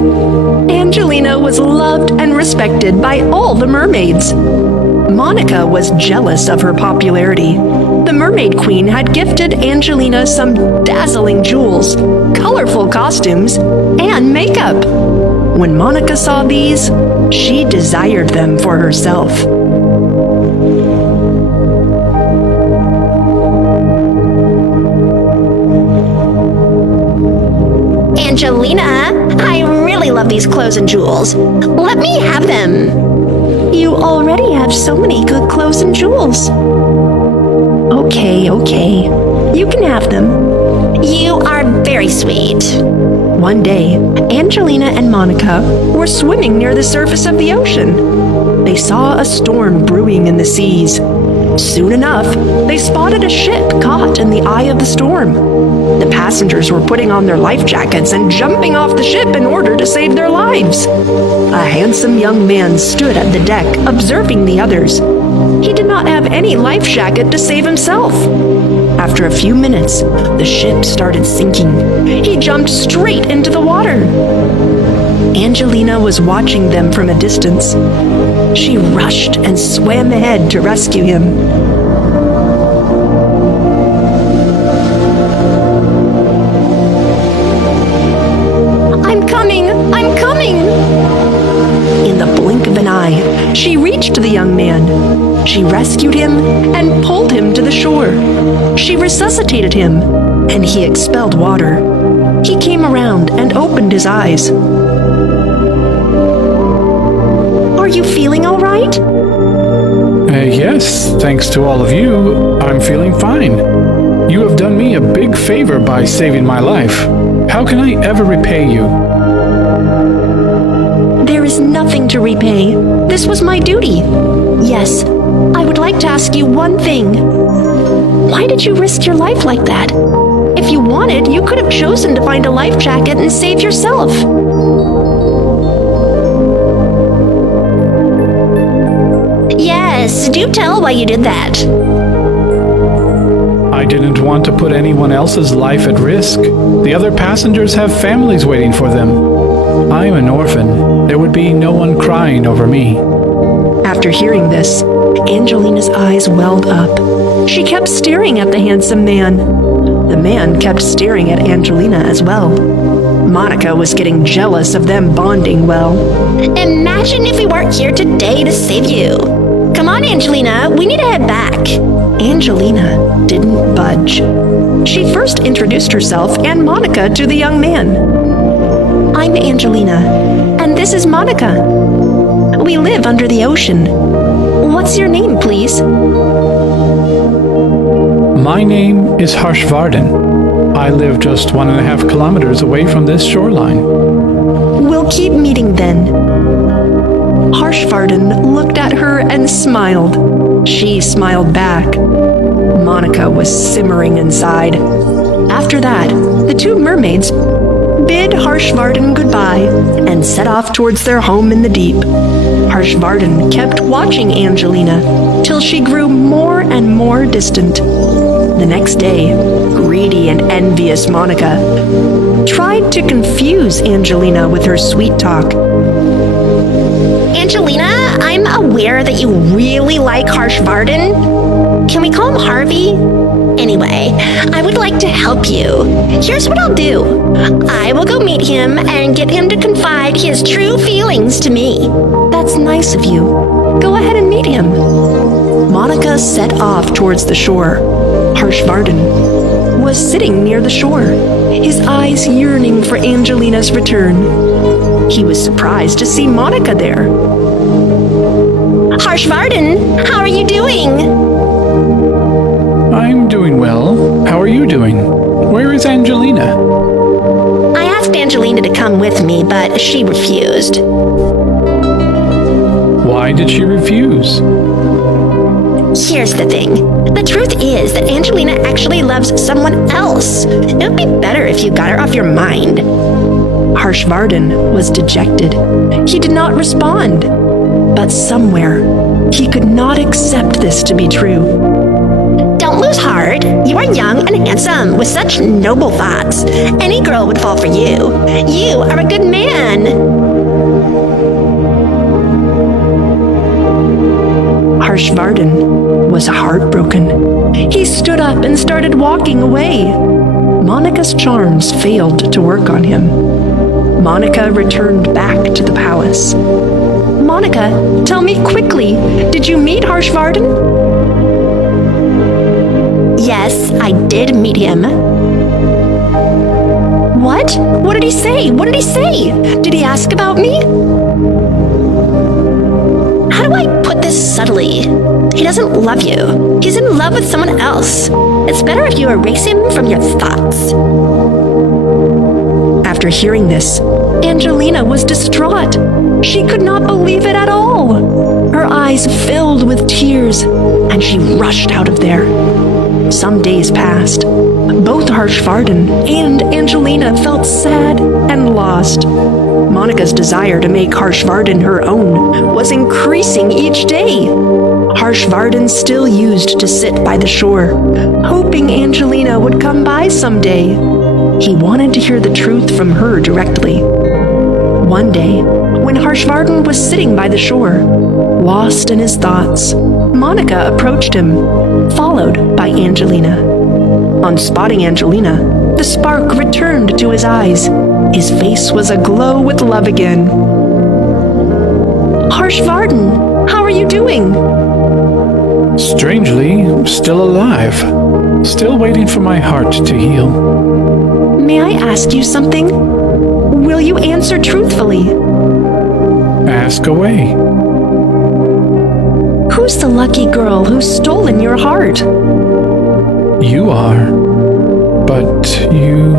Angelina was loved and respected by all the mermaids. Monica was jealous of her popularity. The Mermaid Queen had gifted Angelina some dazzling jewels, colorful costumes, and makeup. When Monica saw these, she desired them for herself. Angelina, I really love these clothes and jewels. Let me have them. You already have so many good clothes and jewels. Okay. You can have them. You are very sweet. One day, Angelina and Monica were swimming near the surface of the ocean. They saw a storm brewing in the seas. Soon enough, they spotted a ship caught in the eye of the storm. The passengers were putting on their life jackets and jumping off the ship in order to save their lives. A handsome young man stood at the deck, observing the others. He did not have any life jacket to save himself. After a few minutes, the ship started sinking. He jumped straight into the water. Angelina was watching them from a distance. She rushed and swam ahead to rescue him. I'm coming! In the blink of an eye, she reached the young man. She rescued him and pulled him to the shore. She resuscitated him, and he expelled water. He came around and opened his eyes. Are you feeling all right? Yes, thanks to all of you, I'm feeling fine. You have done me a big favor by saving my life. How can I ever repay you? There is nothing to repay. This was my duty. Yes, I would like to ask you one thing. Why did you risk your life like that? If you wanted, you could have chosen to find a life jacket and save yourself. Yes, do tell why you did that. I didn't want to put anyone else's life at risk. The other passengers have families waiting for them. I'm an orphan. There would be no one crying over me. After hearing this, Angelina's eyes welled up. She kept staring at the handsome man. The man kept staring at Angelina as well. Monica was getting jealous of them bonding well. Imagine if we weren't here today to save you. Come on, Angelina, we need to head back. Angelina didn't budge. She first introduced herself and Monica to the young man. I'm Angelina, and this is Monica. We live under the ocean. What's your name, please? My name is Harshvarden. I live just 1.5 kilometers away from this shoreline. We'll keep meeting then. Harshvarden looked at her and smiled. She smiled back. Monica was simmering inside. After that, the two mermaids bid Harshvarden goodbye and set off towards their home in the deep. Harshvarden kept watching Angelina till she grew more and more distant. The next day, greedy and envious Monica tried to confuse Angelina with her sweet talk. Angelina, I'm aware that you really like Harshvarden. Can we call him Harvey? Anyway, I would like to help you. Here's what I'll do. I will go meet him and get him to confide his true feelings to me. That's nice of you. Go ahead and meet him. Monica set off towards the shore. Harshvardin was sitting near the shore, his eyes yearning for Angelina's return. He was surprised to see Monica there. Harshvardin, how are you doing? I'm doing well. How are you doing? Where is Angelina? I asked Angelina to come with me, but she refused. Why did she refuse? Here's the thing. The truth is that Angelina actually loves someone else. It would be better if you got her off your mind. Harshvardin was dejected. He did not respond. But somewhere, he could not accept this to be true. Don't lose heart. You are young and handsome with such noble thoughts. Any girl would fall for you. You are a good man. Harshvardin was heartbroken. He stood up and started walking away. Monica's charms failed to work on him. Monica returned back to the palace. Monica, tell me quickly, did you meet Harshvardin? Yes, I did meet him. What? What did he say? What did he say? Did he ask about me? How do I put this subtly? He doesn't love you. He's in love with someone else. It's better if you erase him from your thoughts. After hearing this, Angelina was distraught. She could not believe it at all. Her eyes filled with tears, and she rushed out of there. Some days passed. Both Harshvardin and Angelina felt sad and lost. Monica's desire to make Harshvardin her own was increasing each day. Harshvardin still used to sit by the shore, hoping Angelina would come by someday. He wanted to hear the truth from her directly. One day, when Harshvardin was sitting by the shore, lost in his thoughts, Monica approached him, followed by Angelina. On spotting Angelina, the spark returned to his eyes. His face was aglow with love again. Harshvardin, how are you doing? Strangely, still alive. Still waiting for my heart to heal. May I ask you something? Will you answer truthfully? Ask away. Who's the lucky girl who's stolen your heart? You are. But you...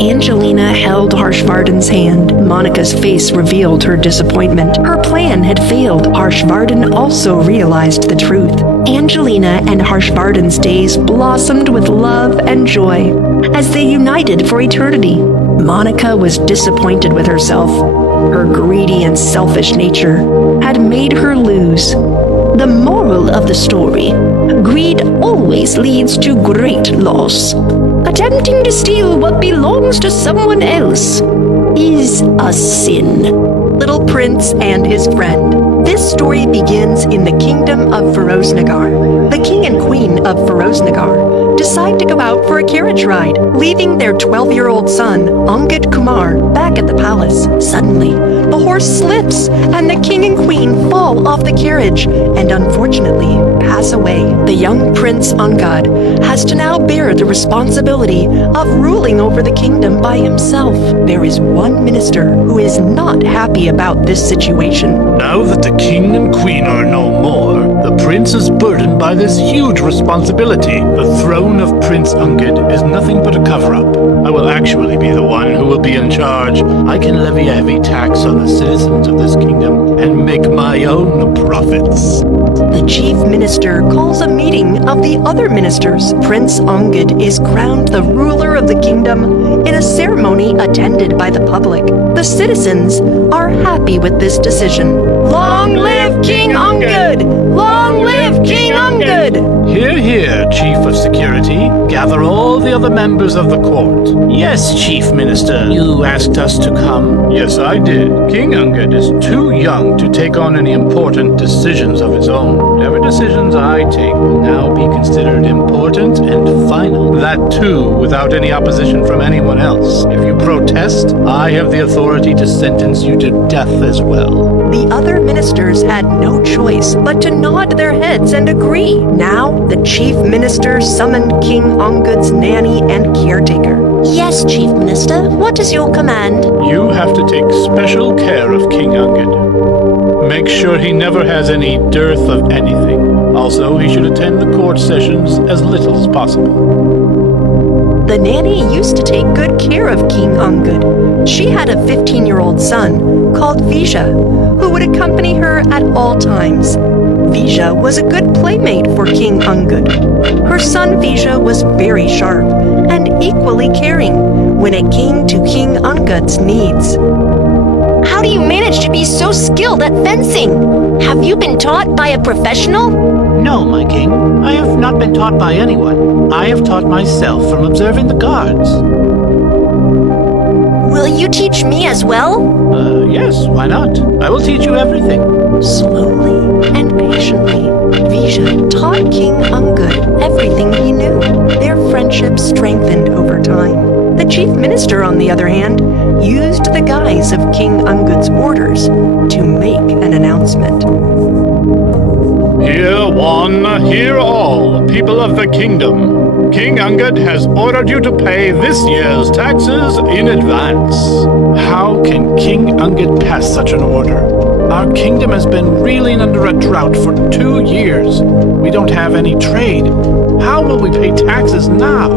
Angelina held Harshvardin's hand. Monica's face revealed her disappointment. Her plan had failed. Harshvardin also realized the truth. Angelina and Harshvardin's days blossomed with love and joy as they united for eternity. Monica was disappointed with herself. Her greedy and selfish nature had made her lose. The moral of the story: greed always leads to great loss. Attempting to steal what belongs to someone else is a sin. Little Prince and his friend. This story begins in the kingdom of Feroznagar. The king and queen of Feroznagar decide to go out for a carriage ride, leaving their 12-year-old son, Angad Kumar, back at the palace. Suddenly, the horse slips, and the king and queen fall off the carriage and unfortunately pass away. The young Prince Angad has to now bear the responsibility of ruling over the kingdom by himself. There is one minister who is not happy about this situation. Now that the king and queen are no more, the prince is burdened by this huge responsibility. The throne of Prince Angad is nothing but a cover-up. I will actually be the one who will be in charge. I can levy a heavy tax on the citizens of this kingdom and make my own profits. The chief minister calls a meeting of the other ministers. Prince Angad is crowned the ruler of the kingdom in a ceremony attended by the public. The citizens are happy with this decision. Long live King Angad! Long live King Angad! Hear, hear, Chief of Security. Gather all the other members of the court. Yes, Chief Minister, you asked us to come. Yes, I did. King Unged is too young to take on any important decisions of his own. Whatever decisions I take will now be considered important and final. That too, without any opposition from anyone else. If you protest, I have the authority to sentence you to death as well. The other ministers had no choice but to nod their heads and agree. Now, the chief minister summoned King Ungud's nanny and caretaker. Yes, Chief Minister, what is your command? You have to take special care of King Unged. Make sure he never has any dearth of anything. Also, he should attend the court sessions as little as possible. The nanny used to take good care of King Ungud. She had a 15-year-old son called Vija, who would accompany her at all times. Vija was a good playmate for King Ungud. Her son Vija was very sharp and equally caring when it came to King Ungud's needs. How do you manage to be so skilled at fencing? Have you been taught by a professional? No, my king. I have not been taught by anyone. I have taught myself from observing the guards. Will you teach me as well? Yes, why not? I will teach you everything. Slowly and patiently, Vija taught King Ungud everything he knew. Their friendship strengthened over time. The chief minister, on the other hand, used the guise of King Ungud's orders to make an announcement. Hear one, hear all, people of the kingdom. King Ungud has ordered you to pay this year's taxes in advance. How can King Ungud pass such an order? Our kingdom has been reeling under a drought for 2 years. We don't have any trade. How will we pay taxes now?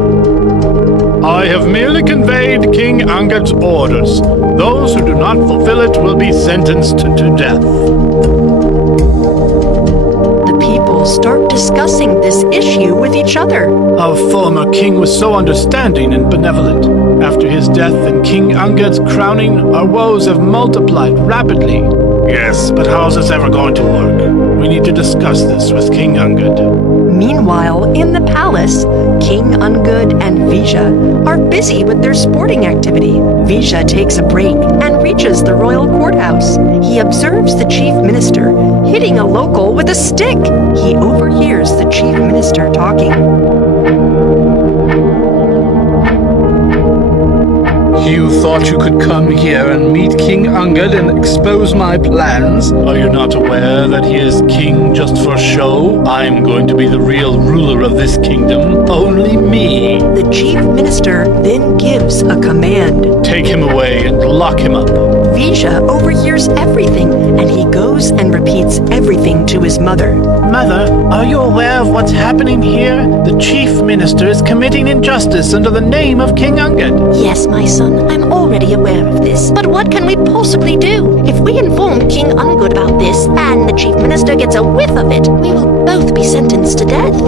I have merely conveyed King Ungud's orders. Those who do not fulfill it will be sentenced to death. Start discussing this issue with each other. Our former king was so understanding and benevolent. After his death and King Ungud's crowning, our woes have multiplied rapidly. Yes, but how is this ever going to work? We need to discuss this with King Ungud. Meanwhile, in the palace, King Ungud and Vija are busy with their sporting activity. Vija takes a break and reaches the royal courthouse. He observes the chief minister hitting a local with a stick. He overhears the chief minister talking. You thought you could come here and meet King Ungud and expose my plans? Are you not aware that he is king just for show? I'm going to be the real ruler of this kingdom. Only me. The chief minister then gives a command. Take him away and lock him up. Vija overhears everything, and he goes and repeats everything to his mother. Mother, are you aware of what's happening here? The chief minister is committing injustice under the name of King Ungud. Yes, my son, I'm already aware of this. But what can we possibly do? If we inform King Ungud about this, and the chief minister gets a whiff of it, we will both be sentenced to death.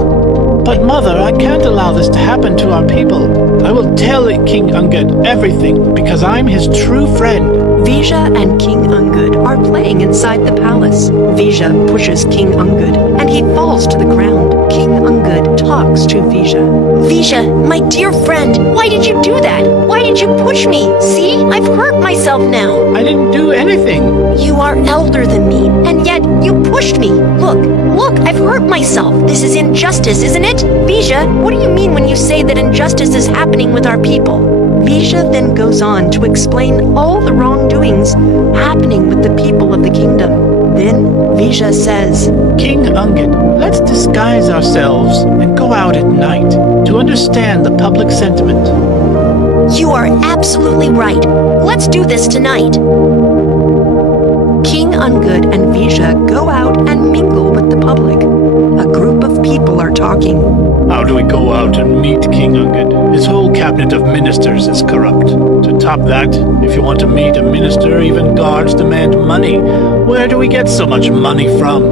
But mother, I can't allow this to happen to our people. I will tell King Ungud everything because I'm his true friend. Vija and King Ungud are playing inside the palace. Vija pushes King Ungud and he falls to the ground. King Ungud talks to Vija. Vija, my dear friend, why did you do that? Why did you push me? See, I've hurt myself now. I didn't do anything. You are elder than me, and yet you pushed me. Look, I've hurt myself. This is injustice, isn't it? Vija, what do you mean when you say that injustice is happening with our people? Vija then goes on to explain all the wrongdoings happening with the people of the kingdom. Then Vija says, King Ungud, let's disguise ourselves and go out at night to understand the public sentiment. You are absolutely right. Let's do this tonight. King Ungud and Vija go out and mingle with the public. A group of people are talking. How do we go out and meet King Ungud? His whole cabinet of ministers is corrupt. To top that, if you want to meet a minister, even guards demand money. Where do we get so much money from?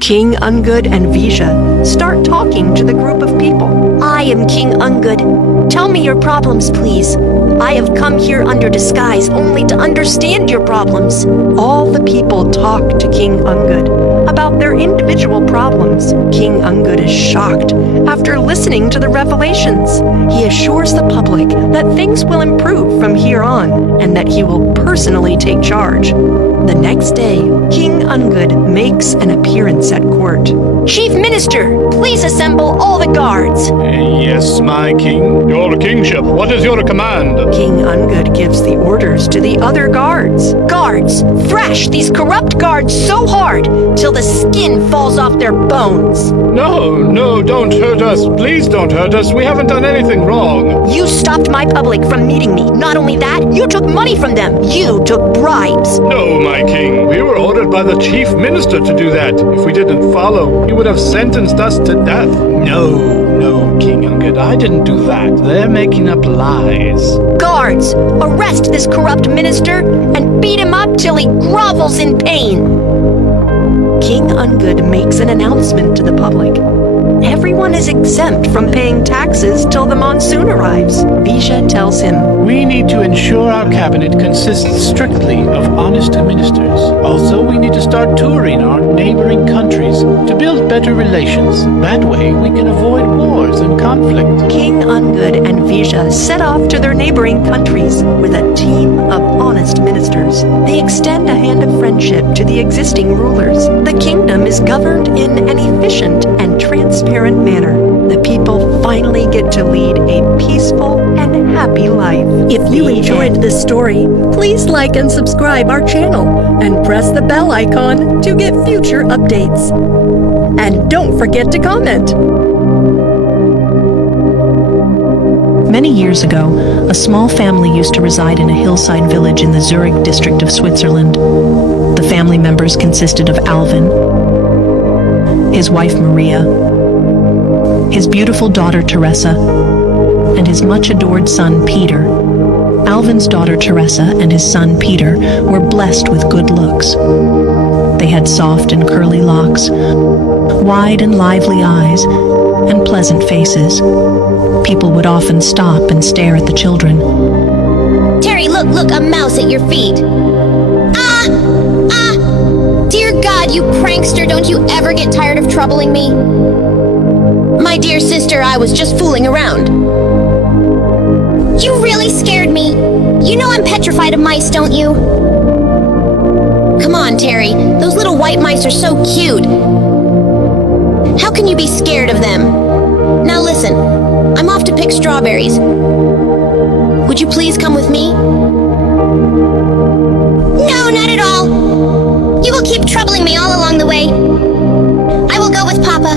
King Ungud and Vija start talking to the group of people. I am King Ungud. Ungud. Tell me your problems, please. I have come here under disguise only to understand your problems. All the people talk to King Ungud about their individual problems. King Ungud is shocked after listening to the revelations. He assures the public that things will improve from here on and that he will personally take charge. The next day, King Ungud makes an appearance at court. Chief Minister, please assemble all the guards. Yes, my king. Your kingship, what is your command? King Ungud gives the orders to the other guards. Guards, thrash these corrupt guards so hard till the skin falls off their bones. No, don't hurt us. Please don't hurt us. We haven't done anything wrong. You stopped my public from meeting me. Not only that, you took money from them. You took bribes. No, my king. We were ordered by the chief minister to do that. If we didn't follow, he would have sentenced us to death. No, King Ungud, I didn't do that. They're making up lies. Guards, arrest this corrupt minister and beat him up till he grovels in pain. King Ungud makes an announcement to the public. Everyone is exempt from paying taxes till the monsoon arrives. Bijah tells him, We need to ensure our cabinet consists strictly of honest ministers. Also, we need to start touring our neighboring countries to build better relations. That way, we can avoid wars and conflict. King Ungud and Bijah set off to their neighboring countries with a team of honest ministers. They extend a hand of friendship to the existing rulers. The kingdom is governed in an efficient and transparent manner. The people finally get to lead a peaceful and happy life. If you enjoyed this story, please like and subscribe our channel and press the bell icon to get future updates. And don't forget to comment. Many years ago, a small family used to reside in a hillside village in the Zurich district of Switzerland. The family members consisted of Alvin, his wife Maria, his beautiful daughter Teresa, and his much-adored son Peter. Alvin's daughter Teresa and his son Peter were blessed with good looks. They had soft and curly locks, wide and lively eyes, and pleasant faces. People would often stop and stare at the children. Terry, look, a mouse at your feet. Dear God, you prankster, don't you ever get tired of troubling me? My dear sister, I was just fooling around. You really scared me. You know I'm petrified of mice, don't you? Come on, Terry. Those little white mice are so cute. How can you be scared of them? Now listen, I'm off to pick strawberries. Would you please come with me? No, not at all. You will keep troubling me all along the way. I will go with Papa.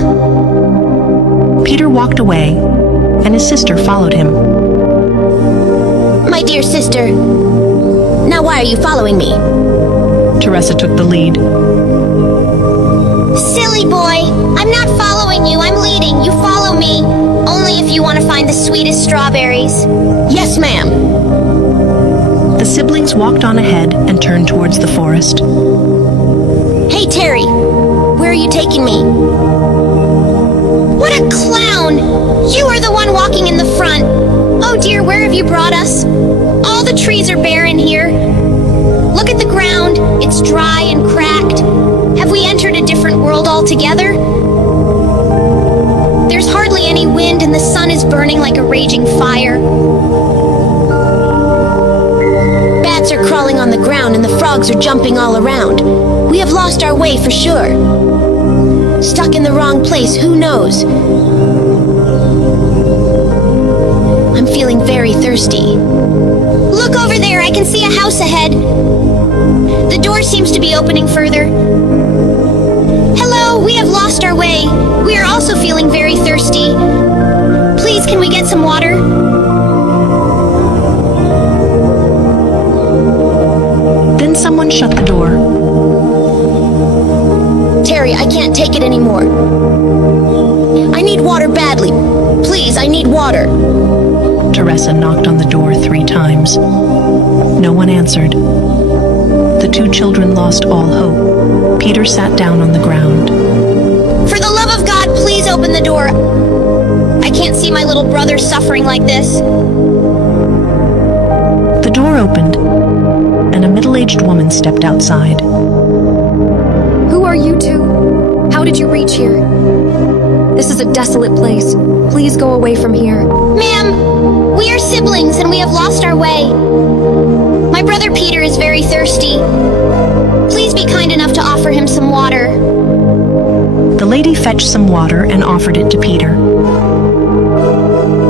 Peter walked away, and his sister followed him. My dear sister, now why are you following me? Teresa took the lead. Silly boy, I'm not following you, I'm leading. You follow me, only if you want to find the sweetest strawberries. Yes, ma'am. The siblings walked on ahead and turned towards the forest. Hey, Terry, where are you taking me? What a clown! You are the one walking in the front. Oh dear, where have you brought us? All the trees are barren here. Look at the ground. It's dry and cracked. Have we entered a different world altogether? There's hardly any wind and the sun is burning like a raging fire. Bats are crawling on the ground and the frogs are jumping all around. We have lost our way for sure. Stuck in the wrong place, who knows? I'm feeling very thirsty. Look over there, I can see a house ahead. The door seems to be opening further. Hello, we have lost our way. We are also feeling very thirsty. Please, can we get some water? Then someone shut the door. Terry, I can't take it anymore. I need water badly. Please, I need water. Teresa knocked on the door 3 times. No one answered. The 2 children lost all hope. Peter sat down on the ground. For the love of God, please open the door. I can't see my little brother suffering like this. The door opened, and a middle-aged woman stepped outside. Who are you two? How did you reach here? This is a desolate place. Please go away from here. Ma'am, we are siblings and we have lost our way. My brother Peter is very thirsty. Please be kind enough to offer him some water. The lady fetched some water and offered it to Peter.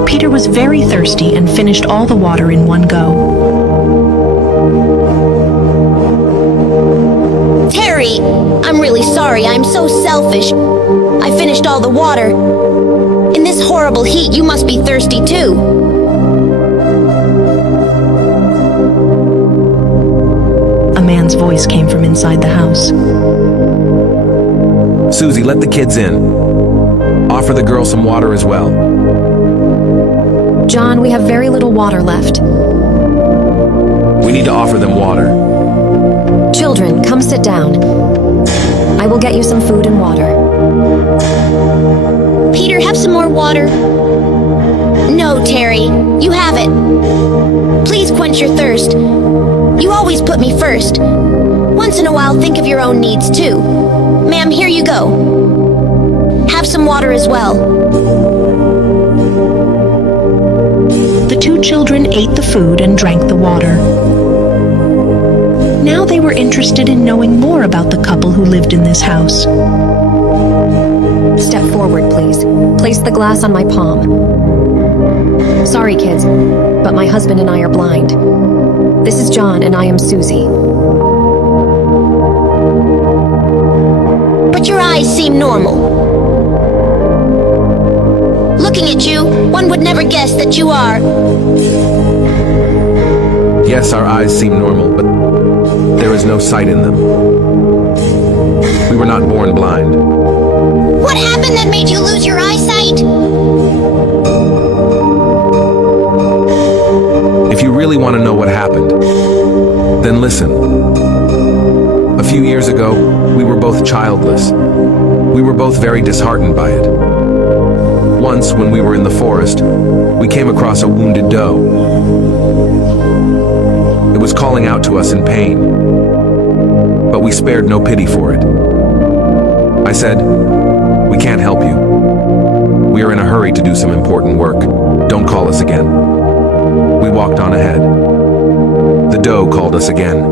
Peter was very thirsty and finished all the water in one go. Terry, I'm really sorry. I'm so selfish. I finished all the water. In this horrible heat, you must be thirsty too. A man's voice came from inside the house. Susie, let the kids in. Offer the girl some water as well. John, we have very little water left. We need to offer them water. Children, come sit down. I will get you some food and water. Peter, have some more water. No, Terry, you have it. Please quench your thirst. You always put me first. Once in a while, think of your own needs too. Ma'am, here you go. Have some water as well. The two children ate the food and drank the water. Now they were interested in knowing more about the couple who lived in this house. Step forward, please. Place the glass on my palm. Sorry, kids, but my husband and I are blind. This is John, and I am Susie. But your eyes seem normal. Looking at you, one would never guess that you are. Yes, our eyes seem normal, but there is no sight in them. We were not born blind. What happened that made you lose your eyesight? If you really want to know what happened, then listen. A few years ago, we were both childless. We were both very disheartened by it. Once, when we were in the forest, we came across a wounded doe. It was calling out to us in pain, but we spared no pity for it. I said, "We can't help you. We are in a hurry to do some important work. Don't call us again." We walked on ahead. The doe called us again.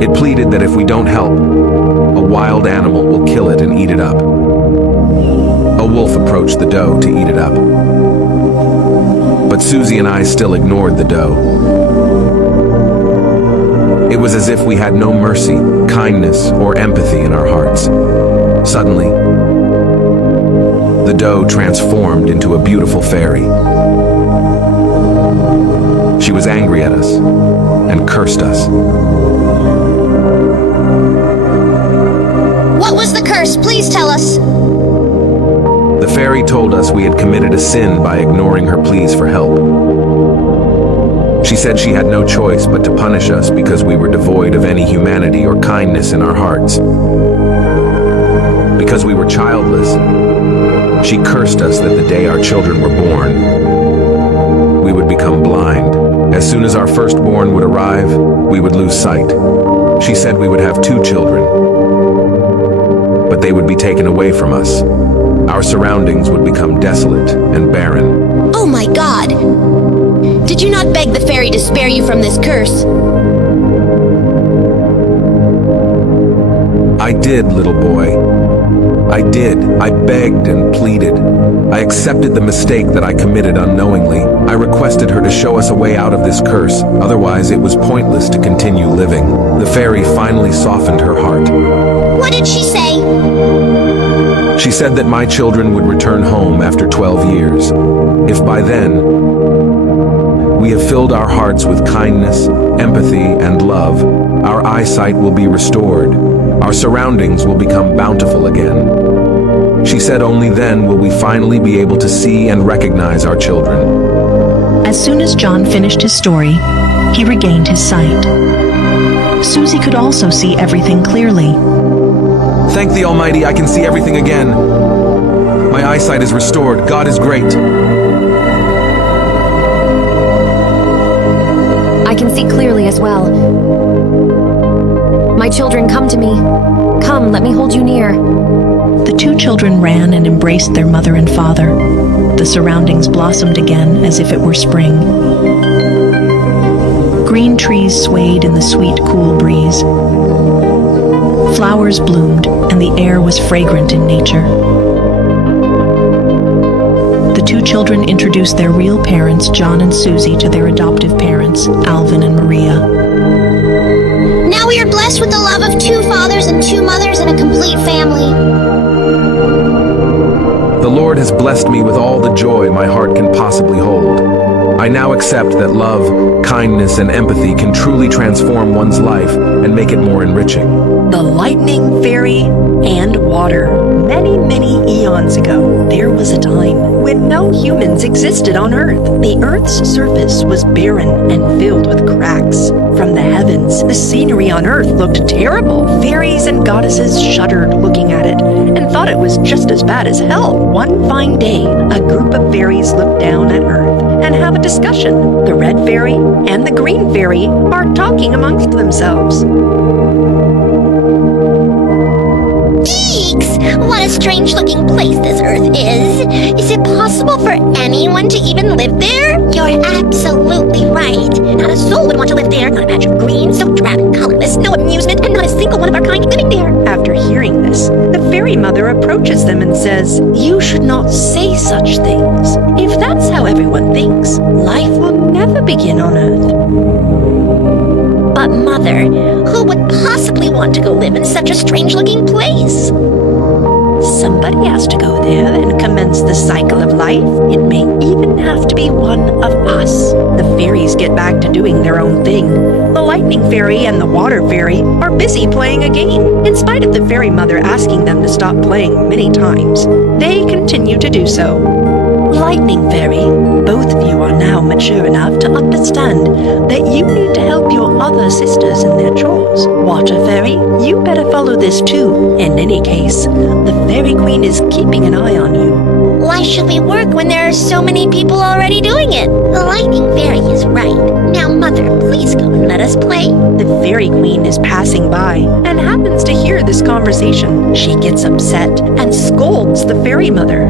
It pleaded that if we don't help, a wild animal will kill it and eat it up. A wolf approached the doe to eat it up. But Susie and I still ignored the doe. It was as if we had no mercy, kindness, or empathy in our hearts. Suddenly, the doe transformed into a beautiful fairy. She was angry at us and cursed us. What was the curse? Please tell us. The fairy told us we had committed a sin by ignoring her pleas for help. She said she had no choice but to punish us because we were devoid of any humanity or kindness in our hearts. Because we were childless, she cursed us that the day our children were born, we would become blind. As soon as our firstborn would arrive, we would lose sight. She said we would have 2 children, but they would be taken away from us. Our surroundings would become desolate and barren. Oh my God! Did you not beg the fairy to spare you from this curse? I did, little boy. I did. I begged and pleaded. I accepted the mistake that I committed unknowingly. I requested her to show us a way out of this curse, otherwise it was pointless to continue living. The fairy finally softened her heart. What did she say? She said that my children would return home after 12 years. If by then, we have filled our hearts with kindness, empathy, and love, our eyesight will be restored. Our surroundings will become bountiful again. She said only then will we finally be able to see and recognize our children. As soon as John finished his story, he regained his sight. Susie could also see everything clearly. Thank the Almighty, I can see everything again. My eyesight is restored. God is great. I can see clearly as well. My children, come to me. Come, let me hold you near. The two children ran and embraced their mother and father. The surroundings blossomed again as if it were spring. Green trees swayed in the sweet, cool breeze. Flowers bloomed, and the air was fragrant in nature. The two children introduced their real parents, John and Susie, to their adoptive parents, Alvin and Maria. Now we are blessed with the love of two fathers and two mothers and a complete family. The Lord has blessed me with all the joy my heart can possibly hold. I now accept that love, kindness, and empathy can truly transform one's life and make it more enriching. The lightning, fairy, and water. Many, many eons ago, there was a time when no humans existed on Earth. The Earth's surface was barren and filled with cracks. From the heavens, the scenery on Earth looked terrible. Fairies and goddesses shuddered looking at it and thought it was just as bad as hell. One fine day, a group of fairies looked down at Earth and have a discussion. The red fairy and the green fairy are talking amongst themselves. Eeks! What a strange-looking place this Earth is. Is it possible for anyone to even live there? You're absolutely right. Not a soul would want to live there. Not a patch of green, so drab and colorless, no amusement, and not a single one of our kind living there. After hearing this, the fairy mother approaches them and says, "You should not say such things. If that's how everyone thinks, life will never begin on Earth." But Mother, who would possibly want to go live in such a strange-looking place? Somebody has to go there and commence the cycle of life. It may even have to be one of us. The fairies get back to doing their own thing. The lightning fairy and the water fairy are busy playing a game. In spite of the fairy mother asking them to stop playing many times, they continue to do so. Lightning fairy, both of you are now mature enough to understand that you need to help your other sisters in their chores. Water fairy, you better follow this too. In any case, the fairy queen is keeping an eye on you. Why should we work when there are so many people already doing it? The lightning fairy is right. Now, Mother, please go and let us play. The fairy queen is passing by and happens to hear this conversation. She gets upset and scolds the fairy mother.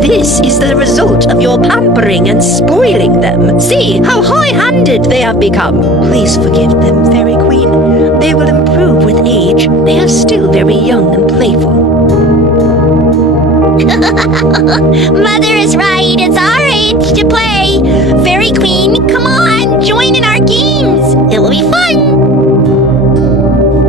This is the result of your pampering and spoiling them. See how high-handed they have become. Please forgive them, Fairy Queen. They will improve with age. They are still very young and playful. Mother is right. It's our age to play. Fairy Queen, come on, join in our games. It will be fun.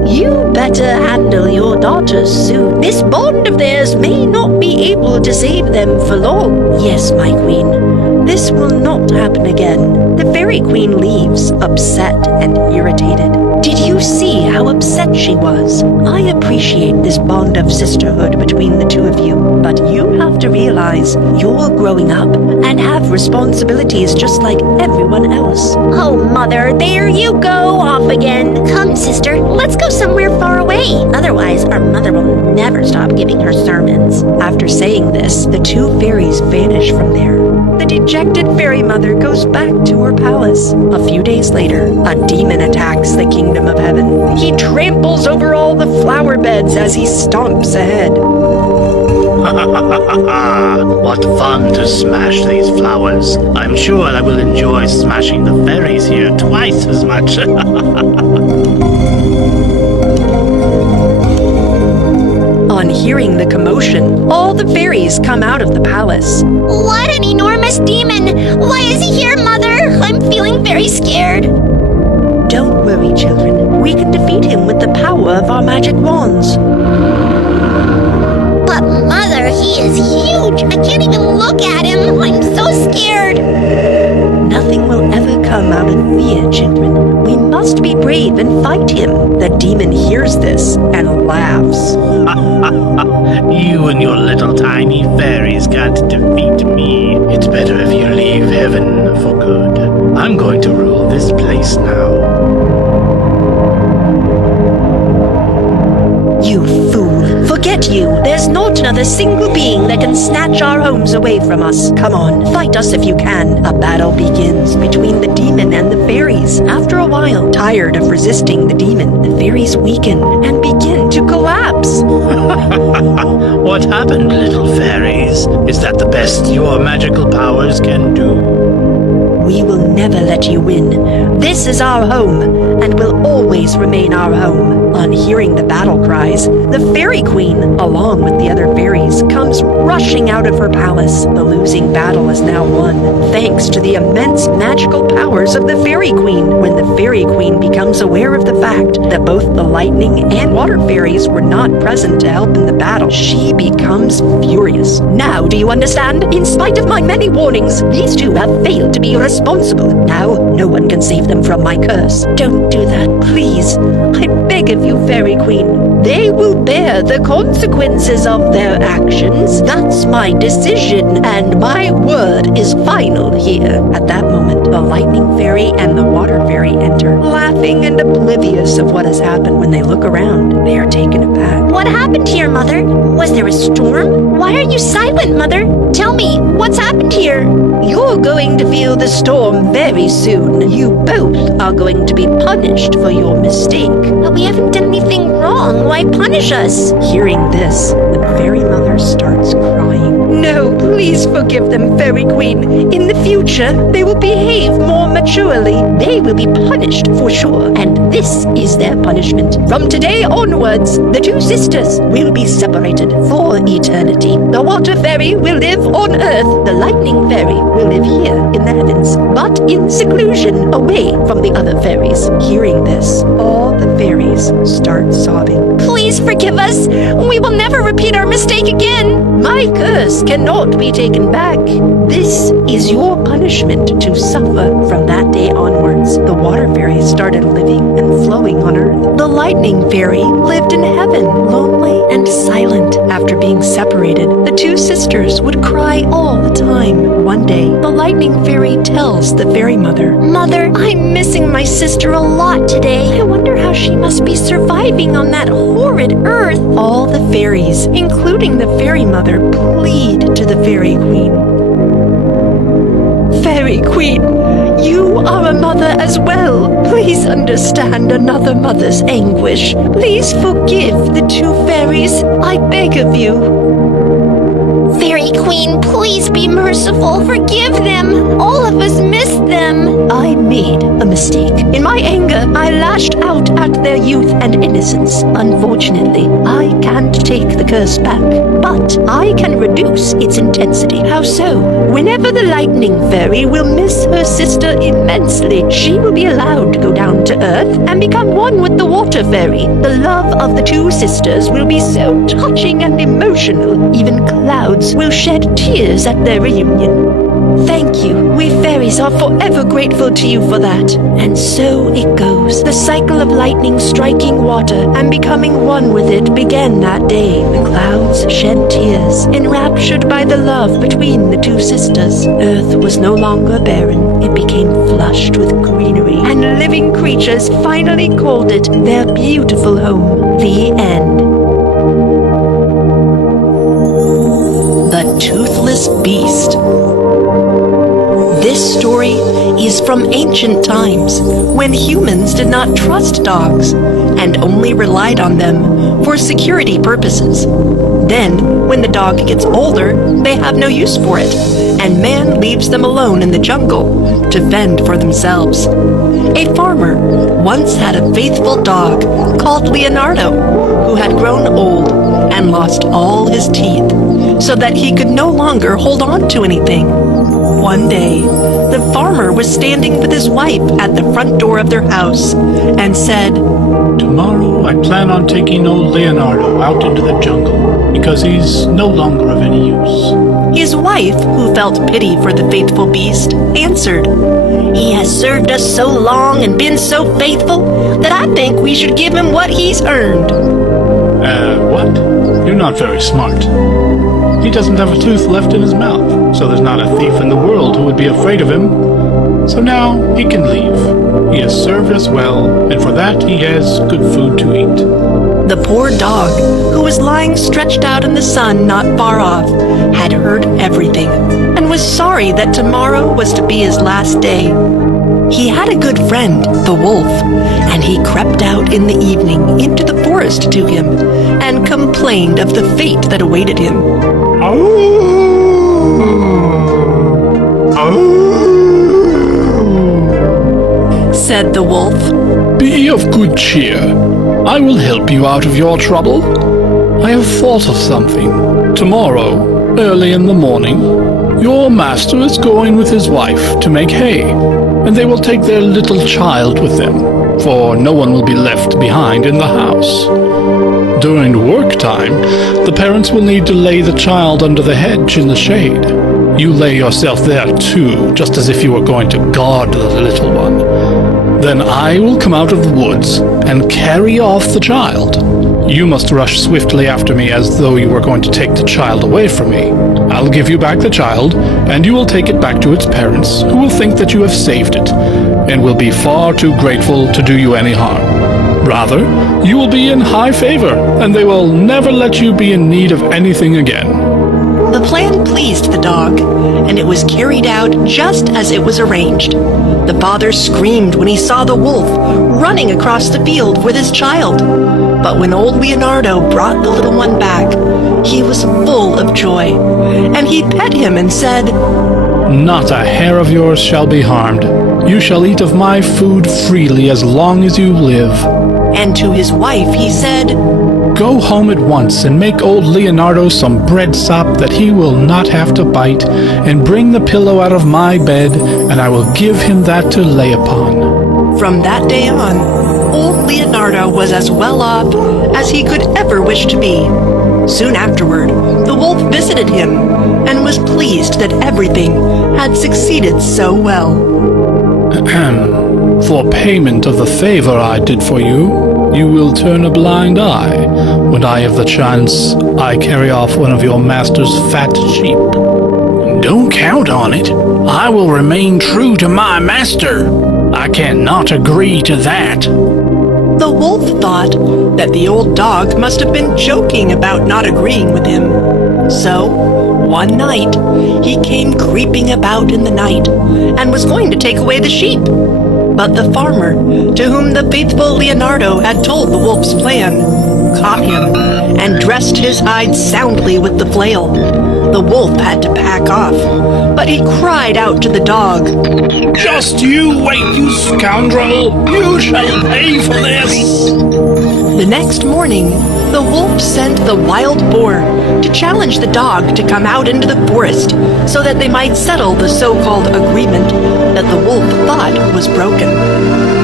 You better handle your daughters soon. This bond of theirs may not be able to save them for long. Yes, my queen. This will not happen again. The fairy queen leaves, upset and irritated. Did you see how upset she was? I appreciate this bond of sisterhood between the two of you, but you have to realize you're growing up and have responsibilities just like everyone else. Oh, Mother, there you go off again. Come, sister, let's go somewhere far away. Otherwise, our mother will never stop giving her sermons. After saying this, the two fairies vanish from there. The dejected fairy mother goes back to her palace. A few days later, a demon attacks the kingdom of heaven. He tramples over all the flower beds as he stomps ahead. What fun to smash these flowers. I'm sure I will enjoy smashing the fairies here twice as much. On hearing the commotion, all the fairies come out of the palace. What an enormous demon! Why is he here, Mother? I'm feeling very scared. Don't worry, children. We can defeat him with the power of our magic wands. But Mother, he is huge! I can't even look at him! I'm so scared! Nothing will ever come out of fear, children. We must be brave and fight him. The demon hears this and laughs. You and your little tiny fairies can't defeat me. It's better if you leave heaven for good. I'm going to rule this place now. You fool! Forget Forget you. There's not another single being that can snatch our homes away from us. Come on, fight us if you can. A battle begins between the demon and the fairies. After a while, tired of resisting the demon, the fairies weaken and begin to collapse. What happened, little fairies? Is that the best your magical powers can do? We will never let you win. This is our home, and will always remain our home. On hearing the battle cries, the Fairy Queen, along with the other fairies, comes rushing out of her palace. The losing battle is now won, thanks to the immense magical powers of the Fairy Queen. When the Fairy Queen becomes aware of the fact that both the lightning and water fairies were not present to help in the battle, she becomes furious. Now do you understand? In spite of my many warnings, these two have failed to be responsible. Now no one can save them from my curse. Don't do that, please. I beg of you, Fairy Queen. They will bear the consequences of their actions. That's my decision, and my word is final here. At that moment, the lightning fairy and the water fairy enter, laughing and oblivious of what has happened. When they look around, they are taken aback. What happened here, Mother? Was there a storm? Why are you silent, Mother? Tell me, what's happened here? You're going to feel the storm very soon. You both are going to be punished for your mistake. But we haven't done anything wrong. Why punish us? Hearing this, the fairy mother starts crying. No, please forgive them, Fairy Queen. In the future, they will behave more maturely. They will be punished for sure, and this is their punishment. From today onwards, the two sisters will be separated for eternity. The water fairy will live on Earth. The lightning fairy will live here in the heavens, but in seclusion, away from the other fairies. Hearing this, all the fairies start sobbing. Please forgive us. We will never repeat our mistake again. My curse cannot be taken back. This is your punishment to suffer from that day onwards. The water fairies started living and flowing on Earth. The lightning fairy lived in heaven, lonely and silent. After being separated, the two sisters would cry all the time. One day, the lightning fairy tells the fairy mother, Mother, I'm missing my sister a lot today. I wonder how she must be surviving on that horrid Earth. All the fairies, including the fairy mother, plead to the Fairy Queen. Fairy Queen, you are a mother as well. Please understand another mother's anguish. Please forgive the two fairies. I beg of you. Fairy Queen, please be merciful. Forgive them. All of us missed them. I made a mistake. In my anger, I lashed out at their youth and innocence. Unfortunately, I can't take the curse back, but I can reduce its intensity. How so? Whenever the lightning fairy will miss her sister immensely, she will be allowed to go down to Earth and become one with the water fairy. The love of the two sisters will be so touching and emotional, even clouds will shed tears at their reunion. Thank you. We fairies are forever grateful to you for that. And so it goes. The cycle of lightning striking water and becoming one with it began that day. The clouds shed tears, enraptured by the love between the two sisters. Earth was no longer barren. It became flushed with greenery, and living creatures finally called it their beautiful home. The end. The Toothless Beast. This story is from ancient times, when humans did not trust dogs and only relied on them for security purposes. Then, when the dog gets older, they have no use for it, and man leaves them alone in the jungle to fend for themselves. A farmer once had a faithful dog called Leonardo, who had grown old and lost all his teeth, so that he could no longer hold on to anything. One day, the farmer was standing with his wife at the front door of their house and said, Tomorrow I plan on taking old Leonardo out into the jungle because he's no longer of any use. His wife, who felt pity for the faithful beast, answered, He has served us so long and been so faithful that I think we should give him what he's earned. What? You're not very smart. He doesn't have a tooth left in his mouth, so there's not a thief in the world who would be afraid of him. So now he can leave. He has served us well, and for that he has good food to eat. The poor dog, who was lying stretched out in the sun not far off, had heard everything and was sorry that tomorrow was to be his last day. He had a good friend, the wolf, and he crept out in the evening into the forest to him and complained of the fate that awaited him. Said the wolf. Be of good cheer. I will help you out of your trouble. I have thought of something. Tomorrow, early in the morning, your master is going with his wife to make hay, and they will take their little child with them, for no one will be left behind in the house. During work time, the parents will need to lay the child under the hedge in the shade. You lay yourself there too, just as if you were going to guard the little one. Then I will come out of the woods and carry off the child. You must rush swiftly after me as though you were going to take the child away from me. I'll give you back the child, and you will take it back to its parents, who will think that you have saved it, and will be far too grateful to do you any harm. Rather, you will be in high favor, and they will never let you be in need of anything again. The plan pleased the dog, and it was carried out just as it was arranged. The father screamed when he saw the wolf running across the field with his child. But when old Leonardo brought the little one back, he was full of joy, and he pet him and said, Not a hair of yours shall be harmed. You shall eat of my food freely as long as you live. And to his wife he said, Go home at once and make old Leonardo some bread sop that he will not have to bite, and bring the pillow out of my bed, and I will give him that to lay upon. From that day on, old Leonardo was as well off as he could ever wish to be. Soon afterward, the wolf visited him and was pleased that everything had succeeded so well. For payment of the favor I did for you, you will turn a blind eye. When I have the chance, I carry off one of your master's fat sheep. Don't count on it. I will remain true to my master. I cannot agree to that. The wolf thought that the old dog must have been joking about not agreeing with him. So, one night, he came creeping about in the night and was going to take away the sheep. But the farmer, to whom the faithful Leonardo had told the wolf's plan, caught him and dressed his hide soundly with the flail. The wolf had to back off, but he cried out to the dog, Just you wait, you scoundrel! You shall pay for this! The next morning, the wolf sent the wild boar to challenge the dog to come out into the forest so that they might settle the so-called agreement that the wolf thought was broken.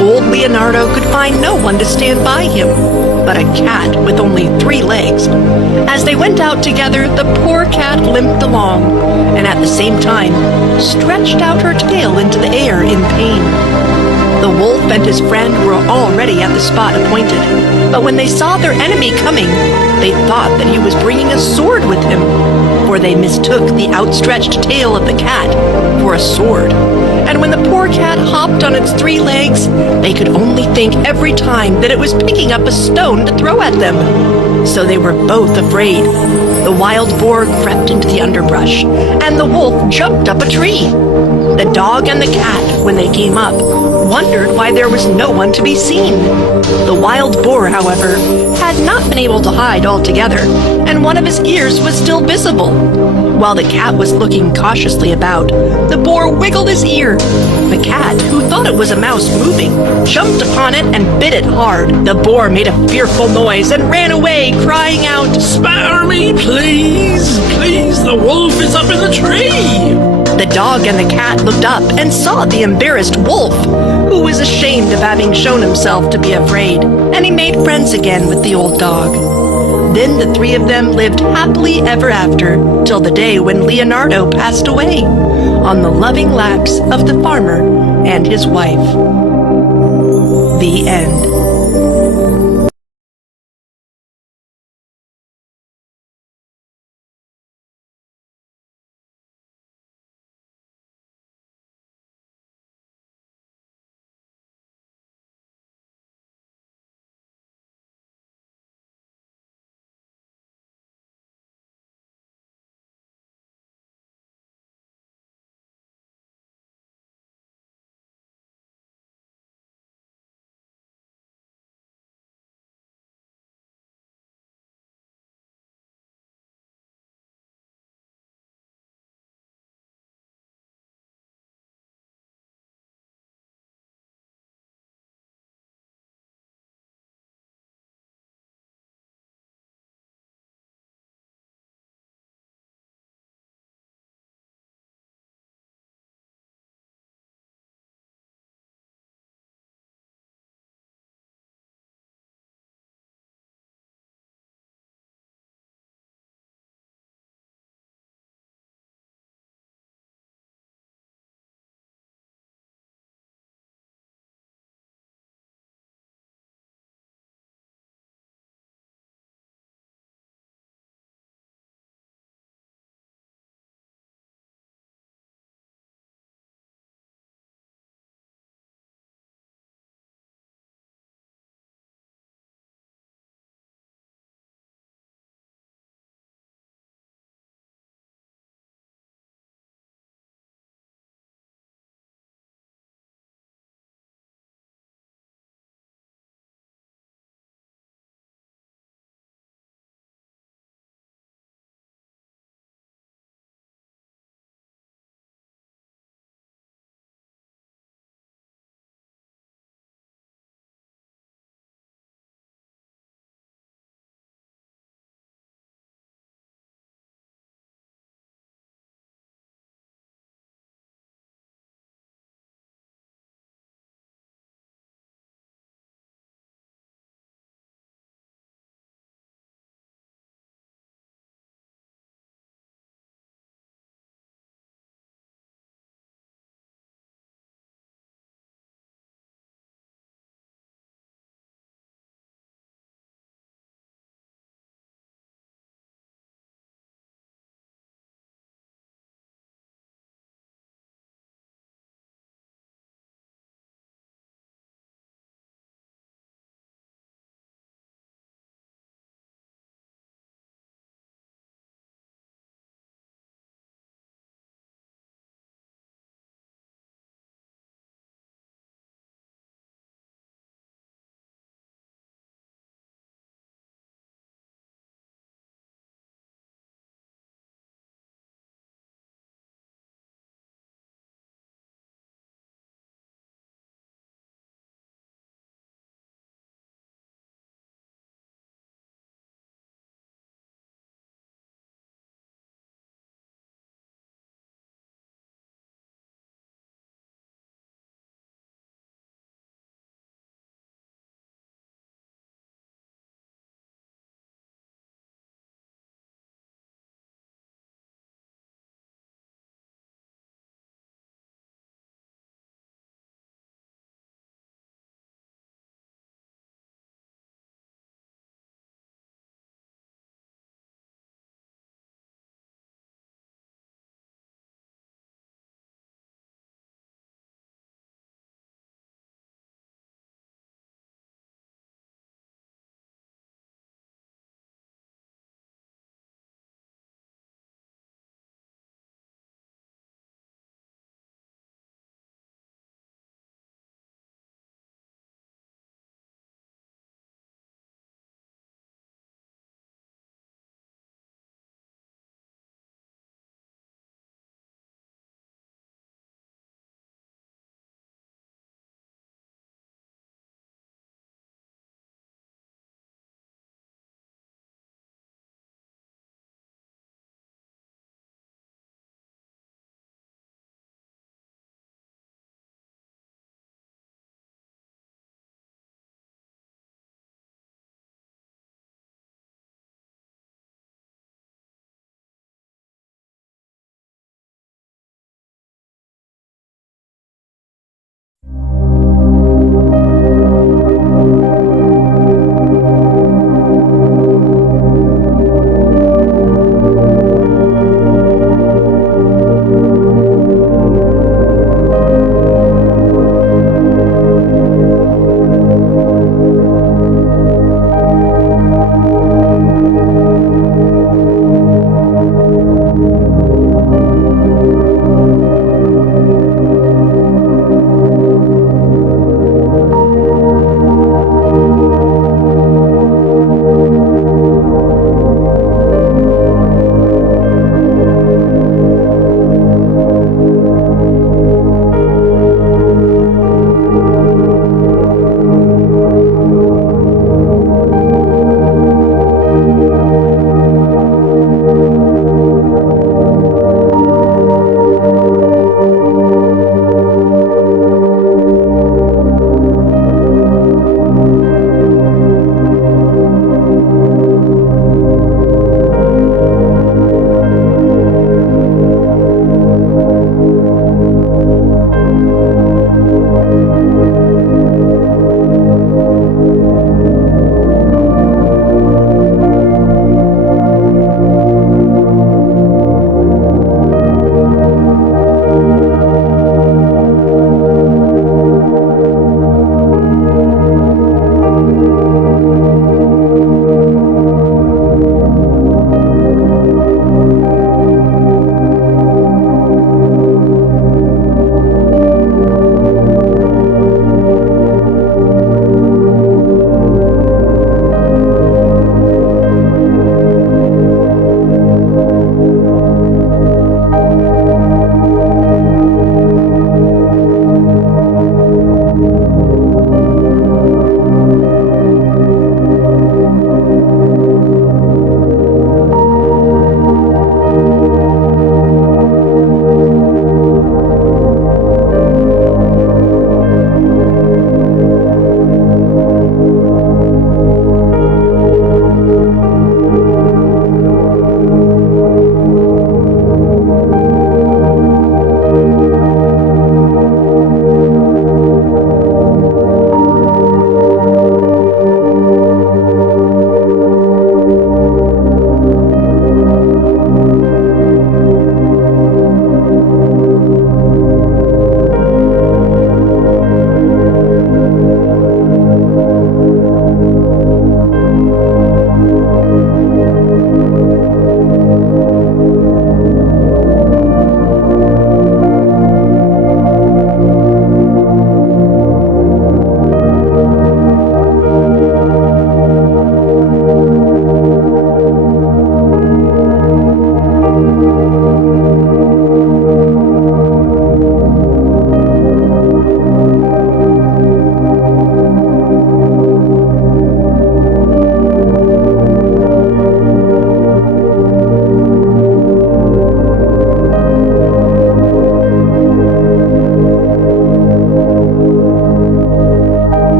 Old Leonardo could find no one to stand by him, but a cat with only 3 legs. As they went out together, the poor cat limped along, and at the same time stretched out her tail into the air in pain. The wolf and his friend were already at the spot appointed, but when they saw their enemy coming, they thought that he was bringing a sword with him, for they mistook the outstretched tail of the cat for a sword. And when the poor cat hopped on its 3 legs, they could only think every time that it was picking up a stone to throw at them. So they were both afraid. The wild boar crept into the underbrush, and the wolf jumped up a tree. The dog and the cat, when they came up, wondered why there was no one to be seen. The wild boar, however, had not been able to hide altogether, and one of his ears was still visible. While the cat was looking cautiously about, the boar wiggled his ear. The cat, who thought it was a mouse moving, jumped upon it and bit it hard. The boar made a fearful noise and ran away, crying out, Spare me, please! Please, the wolf is up in the tree! The dog and the cat looked up and saw the embarrassed wolf, who was ashamed of having shown himself to be afraid, and he made friends again with the old dog. Then the 3 of them lived happily ever after, till the day when Leonardo passed away, on the loving laps of the farmer and his wife. The end.